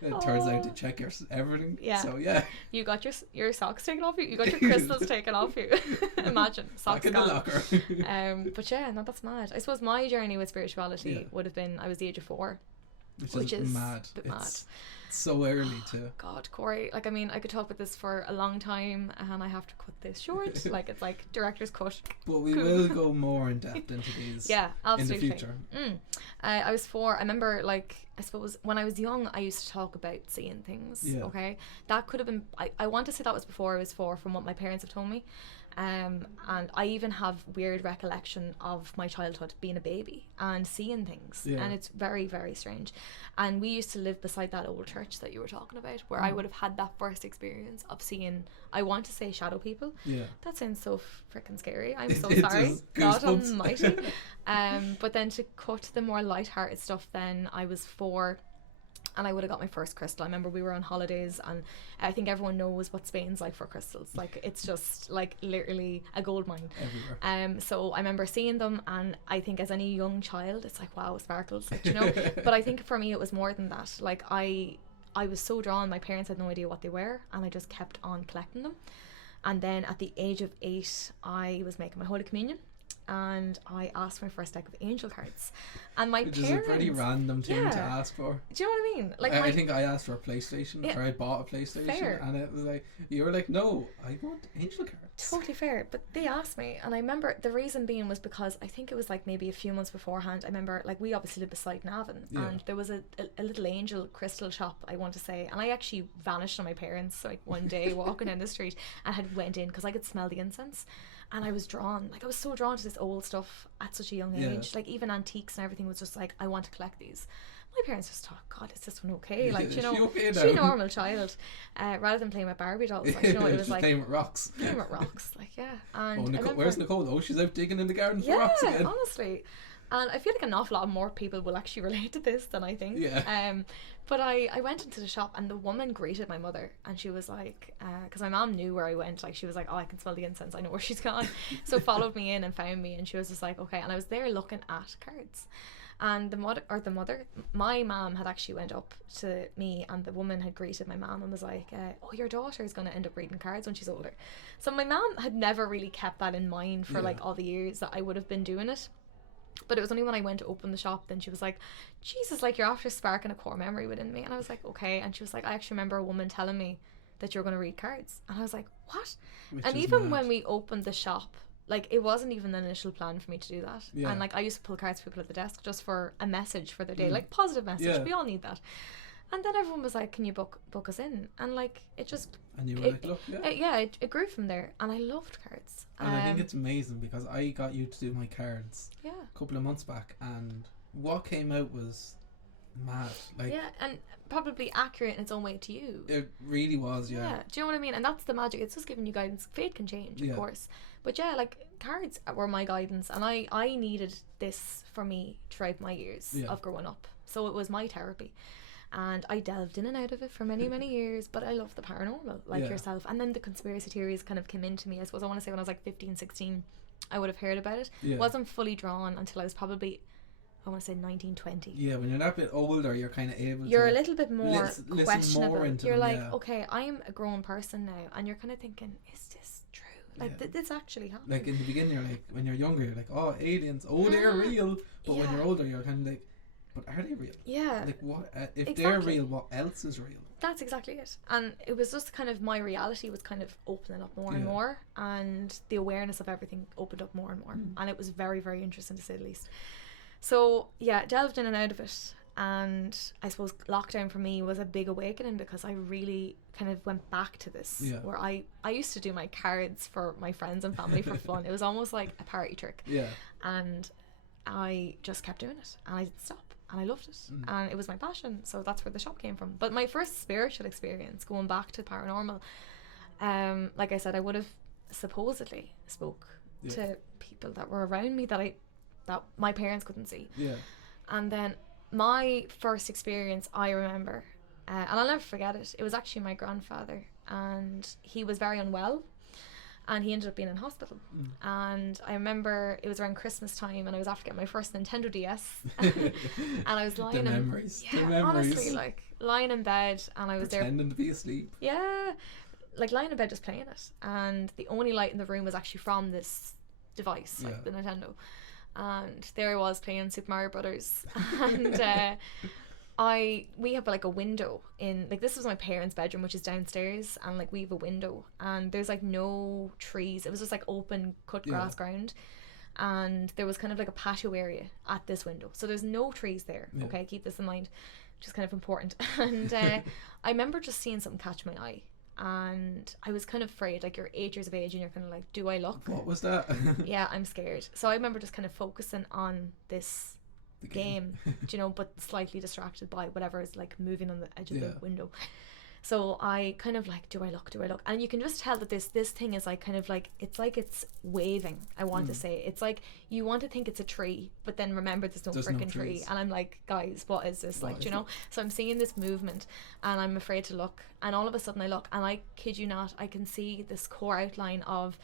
It turns out to check everything. So you got your socks taken off you got your crystals taken off you. Imagine socks back in gone. the locker. But no, that's mad. I suppose my journey with spirituality would have been, I was the age of 4, which is mad. A bit mad. So early too. God, Corey, like, I mean, I could talk about this for a long time, and I have to cut this short. Like, it's like director's cut. But we will go more in depth into these. Absolutely. In the future. I was 4. I remember, like, I suppose when I was young, I used to talk about seeing things. Okay, that could have been. I want to say that was before I was 4, from what my parents have told me. And I even have weird recollection of my childhood being a baby and seeing things, and it's very, very strange. And we used to live beside that old church that you were talking about, where I would have had that first experience of seeing, I want to say shadow people. That sounds so freaking scary. I'm so sorry, God almighty. But then to cut to the more light-hearted stuff, then I was 4 and I would have got my first crystal. I remember we were on holidays, and I think everyone knows what Spain's like for crystals. Like, it's just like literally a gold mine everywhere. So I remember seeing them, and I think as any young child, it's like, wow, sparkles, like, you know. But I think for me it was more than that. Like, I was so drawn. My parents had no idea what they were, and I just kept on collecting them. And then at the age of 8, I was making my Holy Communion, and I asked for my first deck of angel cards, and my Which parents, is a pretty random thing to ask for. Do you know what I mean? Like, I think I asked for a PlayStation, or I bought a PlayStation, and it was like, you were like, no, I want angel cards. Totally fair. But they asked me, and I remember the reason being was because I think it was like maybe a few months beforehand. I remember, like, we obviously lived beside Navan, and there was a little angel crystal shop, I want to say, and I actually vanished on my parents like one day walking down the street, and had went in because I could smell the incense. And I was drawn, like, I was so drawn to this old stuff at such a young age. Like, even antiques and everything was just like, I want to collect these. My parents just thought, God, is this one okay? Like, you know, she's a normal child. Rather than playing with Barbie dolls, like, you know, it was like playing with rocks. Like, yeah. And where's Nicole? Oh, she's out digging in the garden for rocks again. Honestly. And I feel like an awful lot more people will actually relate to this than I think. But I went into the shop, and the woman greeted my mother, and she was like, because my mom knew where I went, like, she was like, oh, I can smell the incense, I know where she's gone. So followed me in and found me, and she was just like, okay. And I was there looking at cards, and my mom had actually went up to me, and the woman had greeted my mom and was like, oh, your daughter is going to end up reading cards when she's older. So my mom had never really kept that in mind for like all the years that I would have been doing it. But it was only when I went to open the shop, then she was like, Jesus, like, you're after sparking a core memory within me. And I was like, okay. And she was like, I actually remember a woman telling me that you're going to read cards. And I was like, what? And even when we opened the shop, like, it wasn't even an initial plan for me to do that. And like, I used to pull cards for people at the desk just for a message for their day, like positive message. We all need that. And then everyone was like, can you book us in? And like, it just, and you were like, look, it grew from there. And I loved cards. And I think it's amazing because I got you to do my cards a couple of months back, and what came out was mad. Like, and probably accurate in its own way to you. It really was. Do you know what I mean? And that's the magic. It's just giving you guidance. Fate can change, of course, but like, cards were my guidance, and I needed this for me throughout my years of growing up. So it was my therapy. And I delved in and out of it for many, many years, but I love the paranormal, like yourself. And then the conspiracy theories kind of came into me. I suppose I want to say when I was like 15, 16, I would have heard about it. Wasn't fully drawn until I was probably, I want to say 19, 20. Yeah, when you're that bit older, you're kind of able you're to... a little bit more questionable. More into you're them, like, okay, I'm a grown person now. And you're kind of thinking, is this true? Like, this actually happened. Like, in the beginning, you're like, when you're younger, you're like, oh, aliens, oh, they're real. But when you're older, you're kind of like, but are they real? Yeah. Like, what if they're real, what else is real? That's exactly it. And it was just kind of, my reality was kind of opening up more and more, and the awareness of everything opened up more and more. And it was very, very interesting, to say the least. So delved in and out of it. And I suppose lockdown for me was a big awakening, because I really kind of went back to this, where I used to do my cards for my friends and family for fun. It was almost like a party trick. And I just kept doing it, and I didn't stop. And I loved it, and it was my passion, so that's where the shop came from. But my first spiritual experience, going back to paranormal, like I said, I would have supposedly spoke to people that were around me that my parents couldn't see. And then my first experience, I remember, and I'll never forget it. It was actually my grandfather, and he was very unwell. And he ended up being in hospital. And I remember it was around Christmas time, and I was after getting my first Nintendo DS. And I was lying the memories. Honestly, like, lying in bed, and I was pretending to be asleep. Yeah, like, lying in bed just playing it. And the only light in the room was actually from this device, like the Nintendo. And there I was playing Super Mario Brothers. And we have like a window in, like, this was my parents' bedroom, which is downstairs, and like we have a window, and there's like no trees. It was just like open cut grass ground, and there was kind of like a patio area at this window, so there's no trees there. Okay, keep this in mind, which is kind of important. And I remember just seeing something catch my eye, and I was kind of afraid. Like, you're 8 years of age and you're kind of like, do I look? What was that? Yeah, I'm scared. So I remember just kind of focusing on this game, do you know, but slightly distracted by whatever is like moving on the edge of the window. So I kind of like, do I look? And you can just tell that this thing is like kind of like, it's like it's waving, I want to say. It's like you want to think it's a tree, but then remember there's no freaking tree. And I'm like, guys, what is this? Like, do you know? So I'm seeing this movement and I'm afraid to look. And all of a sudden I look, and I kid you not, I can see this core outline of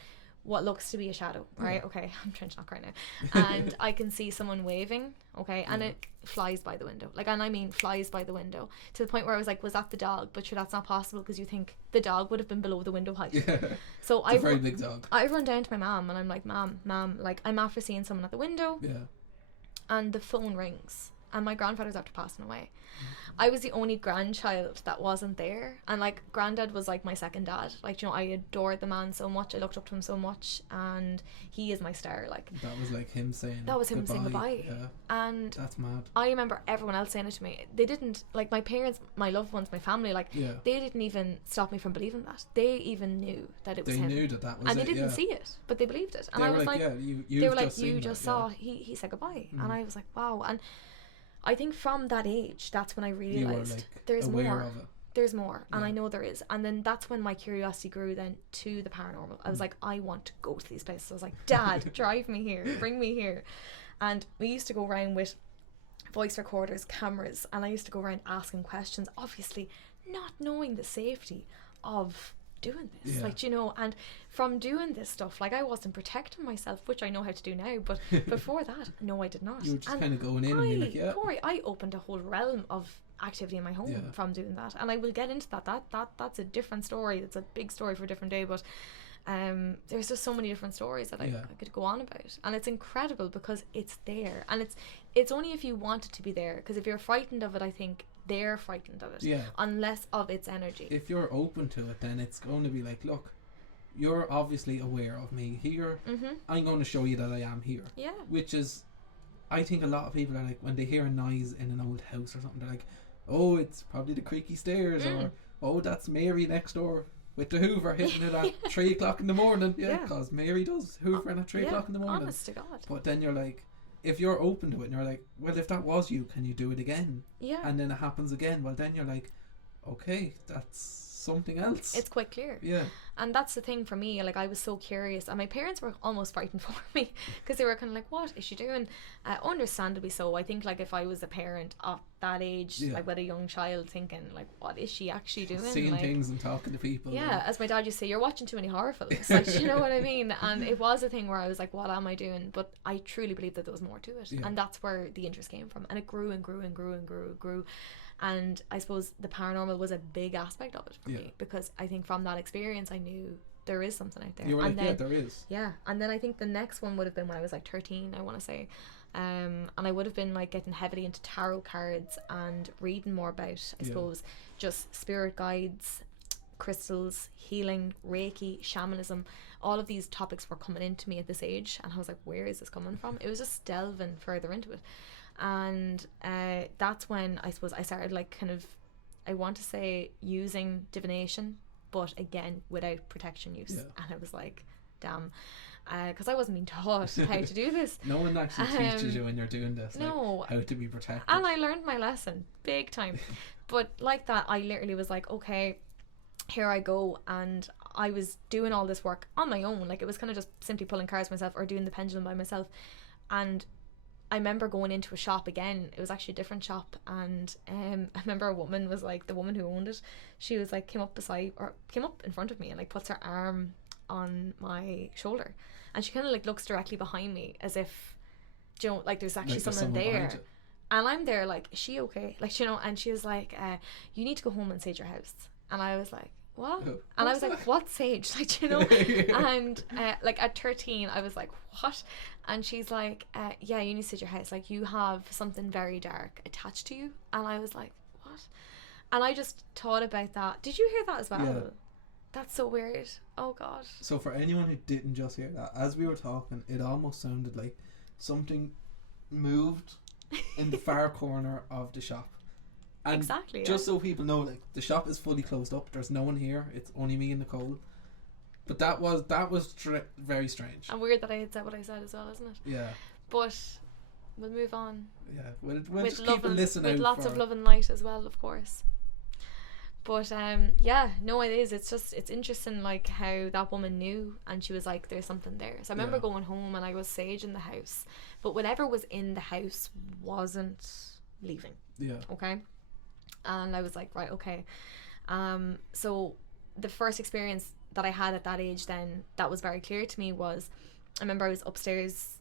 what looks to be a shadow, right? Okay, I'm trying to knock right now. And I can see someone waving, okay, and it flies by the window. Like, and I mean flies by the window, to the point where I was like, was that the dog? But sure, that's not possible, because you think the dog would have been below the window height. Yeah. So it's a very big dog. I run down to my mom and I'm like, Mom, like, I'm after seeing someone at the window. Yeah. And the phone rings. And my grandfather's after passing away. I was the only grandchild that wasn't there, and like, granddad was like my second dad. Like, you know, I adored the man so much, I looked up to him so much, and he is my star. Like, that was like him saying saying goodbye. Yeah. And that's mad. I remember everyone else saying it to me. They didn't, like, my parents, my loved ones, my family, like, they didn't even stop me from believing that. They even knew that it was him. They knew that was and they didn't see it, but they believed it. And I was like, they were like, you just saw he said goodbye. And I was like, wow. And I think from that age, that's when I realised like, there's more. There's more, and I know there is. And then that's when my curiosity grew then to the paranormal. I was like, I want to go to these places. I was like, Dad, drive me here, bring me here. And we used to go around with voice recorders, cameras, and I used to go around asking questions, obviously not knowing the safety of doing this, like, you know. And from doing this stuff, like, I wasn't protecting myself, which I know how to do now, but before that, no, I did not. You were just kind of going in and you're like, Corey, I opened a whole realm of activity in my home from doing that, and I will get into that's a different story. It's a big story for a different day, but there's just so many different stories that I could go on about, and it's incredible because it's there, and it's only if you want it to be there, because if you're frightened of it, I think they're frightened of it, unless of its energy. If you're open to it, then it's going to be like, look, you're obviously aware of me here, I'm going to show you that I am here, which is, I think a lot of people are like, when they hear a noise in an old house or something, they're like, oh, it's probably the creaky stairs, or oh, that's Mary next door with the Hoover hitting it at 3 o'clock in the morning. Because Mary does Hoovering at 3 o'clock in the morning. Honest to God. But then you're like, if you're open to it and you're like, well, if that was you, can you do it again? And then it happens again, well, then you're like, okay, that's something else. It's quite clear. And that's the thing for me, like, I was so curious, and my parents were almost frightened for me, because they were kind of like, what is she doing? Understandably so. I think, like, if I was a parent at that age, like with a young child, thinking like, what is she actually doing? Seeing like, things and talking to people. As my dad used to say, you're watching too many horror films. Like, you know what I mean? And it was a thing where I was like, what am I doing? But I truly believe that there was more to it, and that's where the interest came from, and it grew and grew and grew and grew and grew. And I suppose the paranormal was a big aspect of it for me, because I think from that experience I knew there is something out there. You were and like, then, there is. And then I think the next one would have been when I was like 13, I want to say, and I would have been like getting heavily into tarot cards and reading more about, I suppose, just spirit guides, crystals, healing, Reiki, shamanism. All of these topics were coming into me at this age, and I was like, where is this coming from? It was just delving further into it. And that's when I suppose I started, like, kind of, I want to say, using divination, but again without protection use. And I was like, damn, because I wasn't being taught how to do this. No one actually teaches you when you're doing this, like, how to be protected. And I learned my lesson big time. But like that, I literally was like, okay, here I go. And I was doing all this work on my own, like, it was kind of just simply pulling cards myself or doing the pendulum by myself. And I remember going into a shop again. It was actually a different shop, and I remember a woman was like, the woman who owned it, she was like, came up in front of me and like puts her arm on my shoulder, and she kind of like looks directly behind me as if, you know, like there's actually like someone there, and I'm there like, is she okay? Like, you know, and she was like, you need to go home and sage your house. And I was like, what? And I was like, what sage? Like, you know. And like at 13 I was like, what? And she's like, yeah, you need to sage your house, like, you have something very dark attached to you. And I was like, what? And I just thought about that. Did you hear that as well? That's so weird. Oh God. So for anyone who didn't just hear that, as we were talking, it almost sounded like something moved in the far corner of the shop. And exactly. just so people know, like, the shop is fully closed up. There's no one here. It's only me and Nicole. But that was very strange. And weird that I had said what I said as well, isn't it? Yeah. But we'll move on. Yeah, we'll with just keep a listen out with lots for of love and light as well, of course. But yeah, no, it is. It's interesting, like, how that woman knew, and she was like, "There's something there." So I remember going home, and I was saging the house, but whatever was in the house wasn't leaving. Yeah. Okay. And I was like, right, okay. So the first experience that I had at that age then that was very clear to me was, I remember I was upstairs.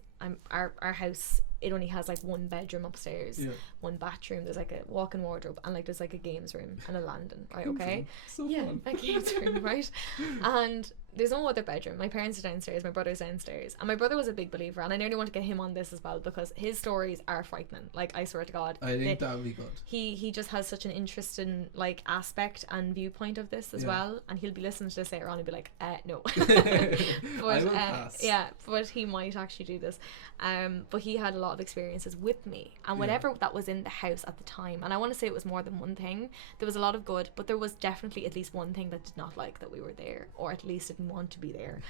Our house, it only has like one bedroom upstairs, one bathroom. There's like a walk-in wardrobe, and like there's like a games room and a landing, right? Okay. So yeah, fun. a games room, right? And there's no other bedroom. My parents are downstairs, my brother's downstairs, and my brother was a big believer, and I nearly want to get him on this as well because his stories are frightening. Like, I swear to God, I think that would be good. He just has such an interesting like aspect and viewpoint of this as well, and he'll be listening to this later on and be like, no. But I will pass. yeah, but he might actually do this. But he had a lot of experiences with me, and whatever that was in the house at the time, and I want to say it was more than one thing. There was a lot of good, but there was definitely at least one thing that did not like that we were there, or at least didn't want to be there.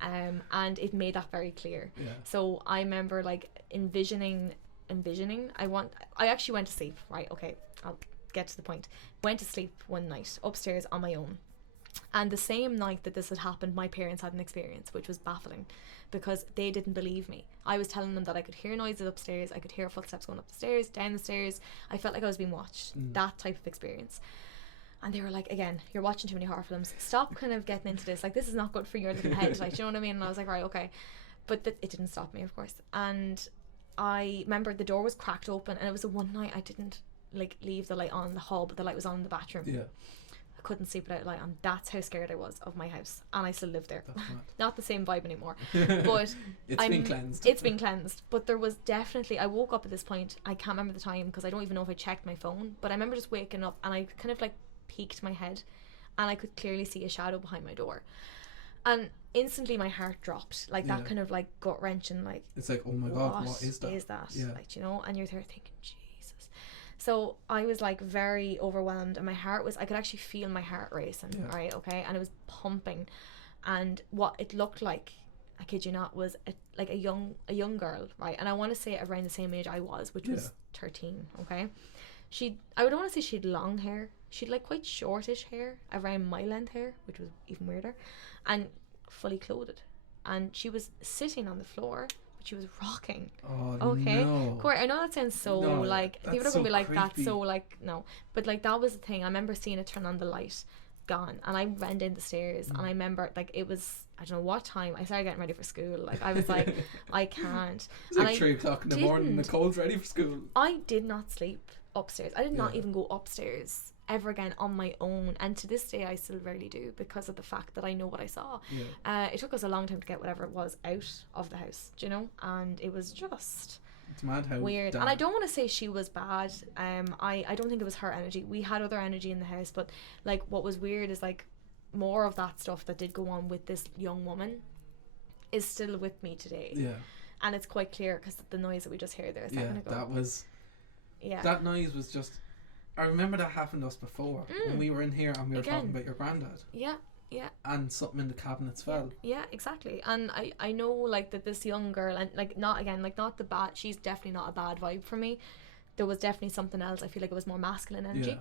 And it made that very clear. So I remember like envisioning I actually went to sleep, right? Okay, I'll get to the point. Went to sleep one night upstairs on my own, and the same night that this had happened, my parents had an experience which was baffling, because they didn't believe me. I was telling them that I could hear noises upstairs, I could hear footsteps going up the stairs, down the stairs. I felt like I was being watched. That type of experience. And they were like, again, you're watching too many horror films, stop kind of getting into this, like, this is not good for your little head, like, do you know what I mean? And I was like, right, okay. But it didn't stop me, of course. And I remember the door was cracked open, and it was the one night I didn't like leave the light on in the hall, but the light was on in the bathroom. I couldn't sleep without light on. That's how scared I was of my house, and I still live there. Not the same vibe anymore, but it's been cleansed. It's been cleansed, but there was definitely, I woke up at this point, I can't remember the time because I don't even know if I checked my phone, but I remember just waking up, and I kind of like peeked my head, and I could clearly see a shadow behind my door, and instantly my heart dropped, like that kind of like gut wrenching, like, it's like, oh my God, what is that? Like, you know, and you're there thinking, Jesus. So I was like very overwhelmed, and my heart was, I could actually feel my heart racing, right? Okay. And it was pumping, and what it looked like, I kid you not, was a young girl, right? And I want to say around the same age I was, which was 13. Okay. I would want to say she had long hair. She'd like quite shortish hair, around my length hair, which was even weirder, and fully clothed. And she was sitting on the floor, but she was rocking. Oh, okay. no. Corey, I know that sounds so like, people are going to be like, creepy. that's so like, no. But like, that was the thing. I remember seeing it turn on the light, gone, and I ran down the stairs, and I remember like, it was, I don't know what time, I started getting ready for school. Like, I was like, I can't. It's like 3 o'clock in the morning, Nicole's ready for school. I did not sleep upstairs. I did not even go upstairs ever again on my own, and to this day I still rarely do, because of the fact that I know what I saw. It took us a long time to get whatever it was out of the house, do you know, and it was just, it's mad how weird. And I don't want to say she was bad. I don't think it was her energy. We had other energy in the house, but like, what was weird is like, more of that stuff that did go on with this young woman is still with me today. And it's quite clear because the noise that we just heard there a second ago. That noise was just, I remember that happened to us before, when we were in here and we were talking about your granddad. And something in the cabinets fell. Yeah, exactly. And I know like that this young girl, and like, not the bad, she's definitely not a bad vibe for me. There was definitely something else. I feel like it was more masculine energy.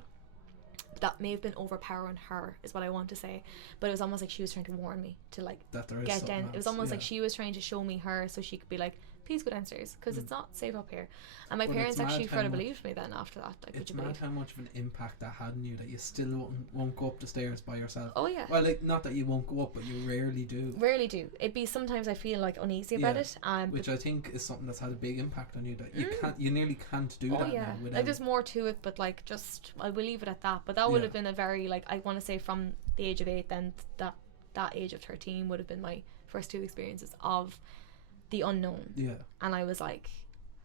That may have been overpowering her, is what I want to say. But it was almost like she was trying to warn me to like get down. Else. It was almost like she was trying to show me her so she could be like, please go downstairs, because it's not safe up here. And my parents actually further believed me then after that. Like, it's mad how much of an impact that had on you, that you still won't go up the stairs by yourself. Oh yeah. Well, like, not that you won't go up, but you rarely do. It'd be sometimes I feel like uneasy about it. Which I think is something that's had a big impact on you, that you nearly can't do that now. Like, there's more to it, but like, just, I will leave it at that. But that would have been a very, like, I want to say from the age of 8, then that age of 13 would have been my first 2 experiences of the unknown. And I was like,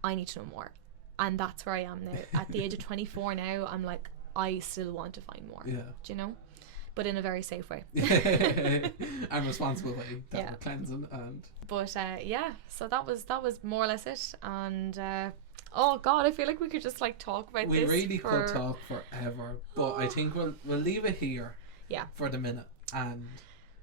I need to know more. And that's where I am now. At the age of 24 now, I'm like, I still want to find more. Do you know? But in a very safe way. And responsible way. That we're cleansing. And but so that was more or less it. And Oh God, I feel like we could just like talk about We this. really could talk forever, but I think we'll leave it here. Yeah. For the minute, and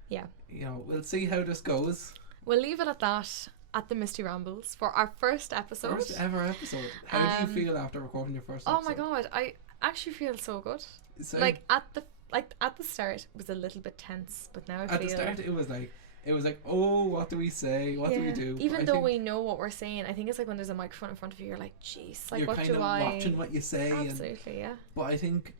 yeah, you know, we'll see how this goes. We'll leave it at that at the Misty Rambles for our first episode. First ever episode. How do you feel after recording your first oh episode? my God, I actually feel so good. So, like at the start it was a little bit tense, but now I feel at the start it was like, oh, what do we say? What do we do? Even though we know what we're saying, I think it's like when there's a microphone in front of you, you're like, jeez, like you're what kind do of I watching what you say. Absolutely, yeah. But I think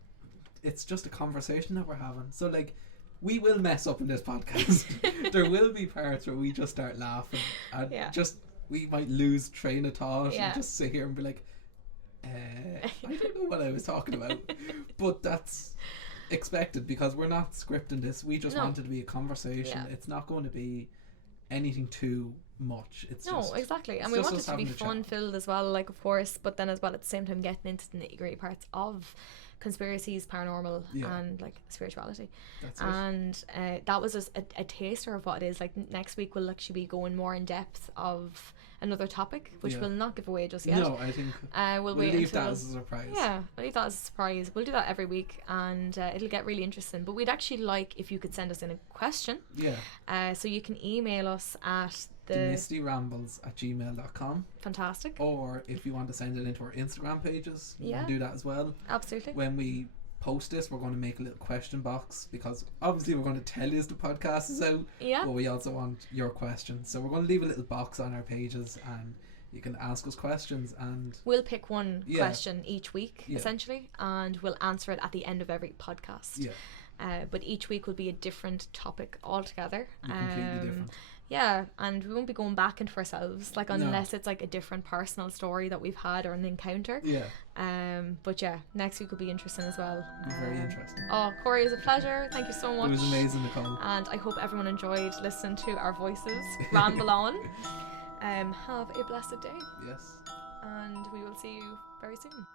it's just a conversation that we're having. So like, we will mess up in this podcast. There will be parts where we just start laughing and just we might lose train of thought and just sit here and be like, I don't know what I was talking about. But that's expected because we're not scripting this. We just want it to be a conversation. It's not going to be anything too much. It's just, exactly. And it's we just want it us to be having a chat. fun filled as well, like of course, but then as well at the same time getting into the nitty gritty parts of conspiracies, paranormal and like spirituality. That's it. And that was just a taster of what it is. Like next week we'll actually be going more in depth of another topic, which we'll not give away just yet. No, I think we'll wait leave that as a surprise. Yeah, we'll leave that as a surprise. We'll do that every week, and it'll get really interesting. But we'd actually like if you could send us in a question. Yeah. So you can email us at the mistyrambles@gmail.com. Fantastic. Or if you want to send it into our Instagram pages, you can do that as well. Absolutely. When we post this, we're going to make a little question box because obviously we're going to tell you the podcast is out, but we also want your questions. So we're going to leave a little box on our pages and you can ask us questions and we'll pick one question each week essentially, and we'll answer it at the end of every podcast. But each week will be a different topic altogether. Completely different. Yeah, and we won't be going back into ourselves, like unless it's like a different personal story that we've had or an encounter. But yeah, next week will be interesting as well. Very interesting. Oh, Corey, it was a pleasure. Thank you so much. It was amazing, Nicole. And I hope everyone enjoyed listening to our voices ramble on. Have a blessed day. Yes. And we will see you very soon.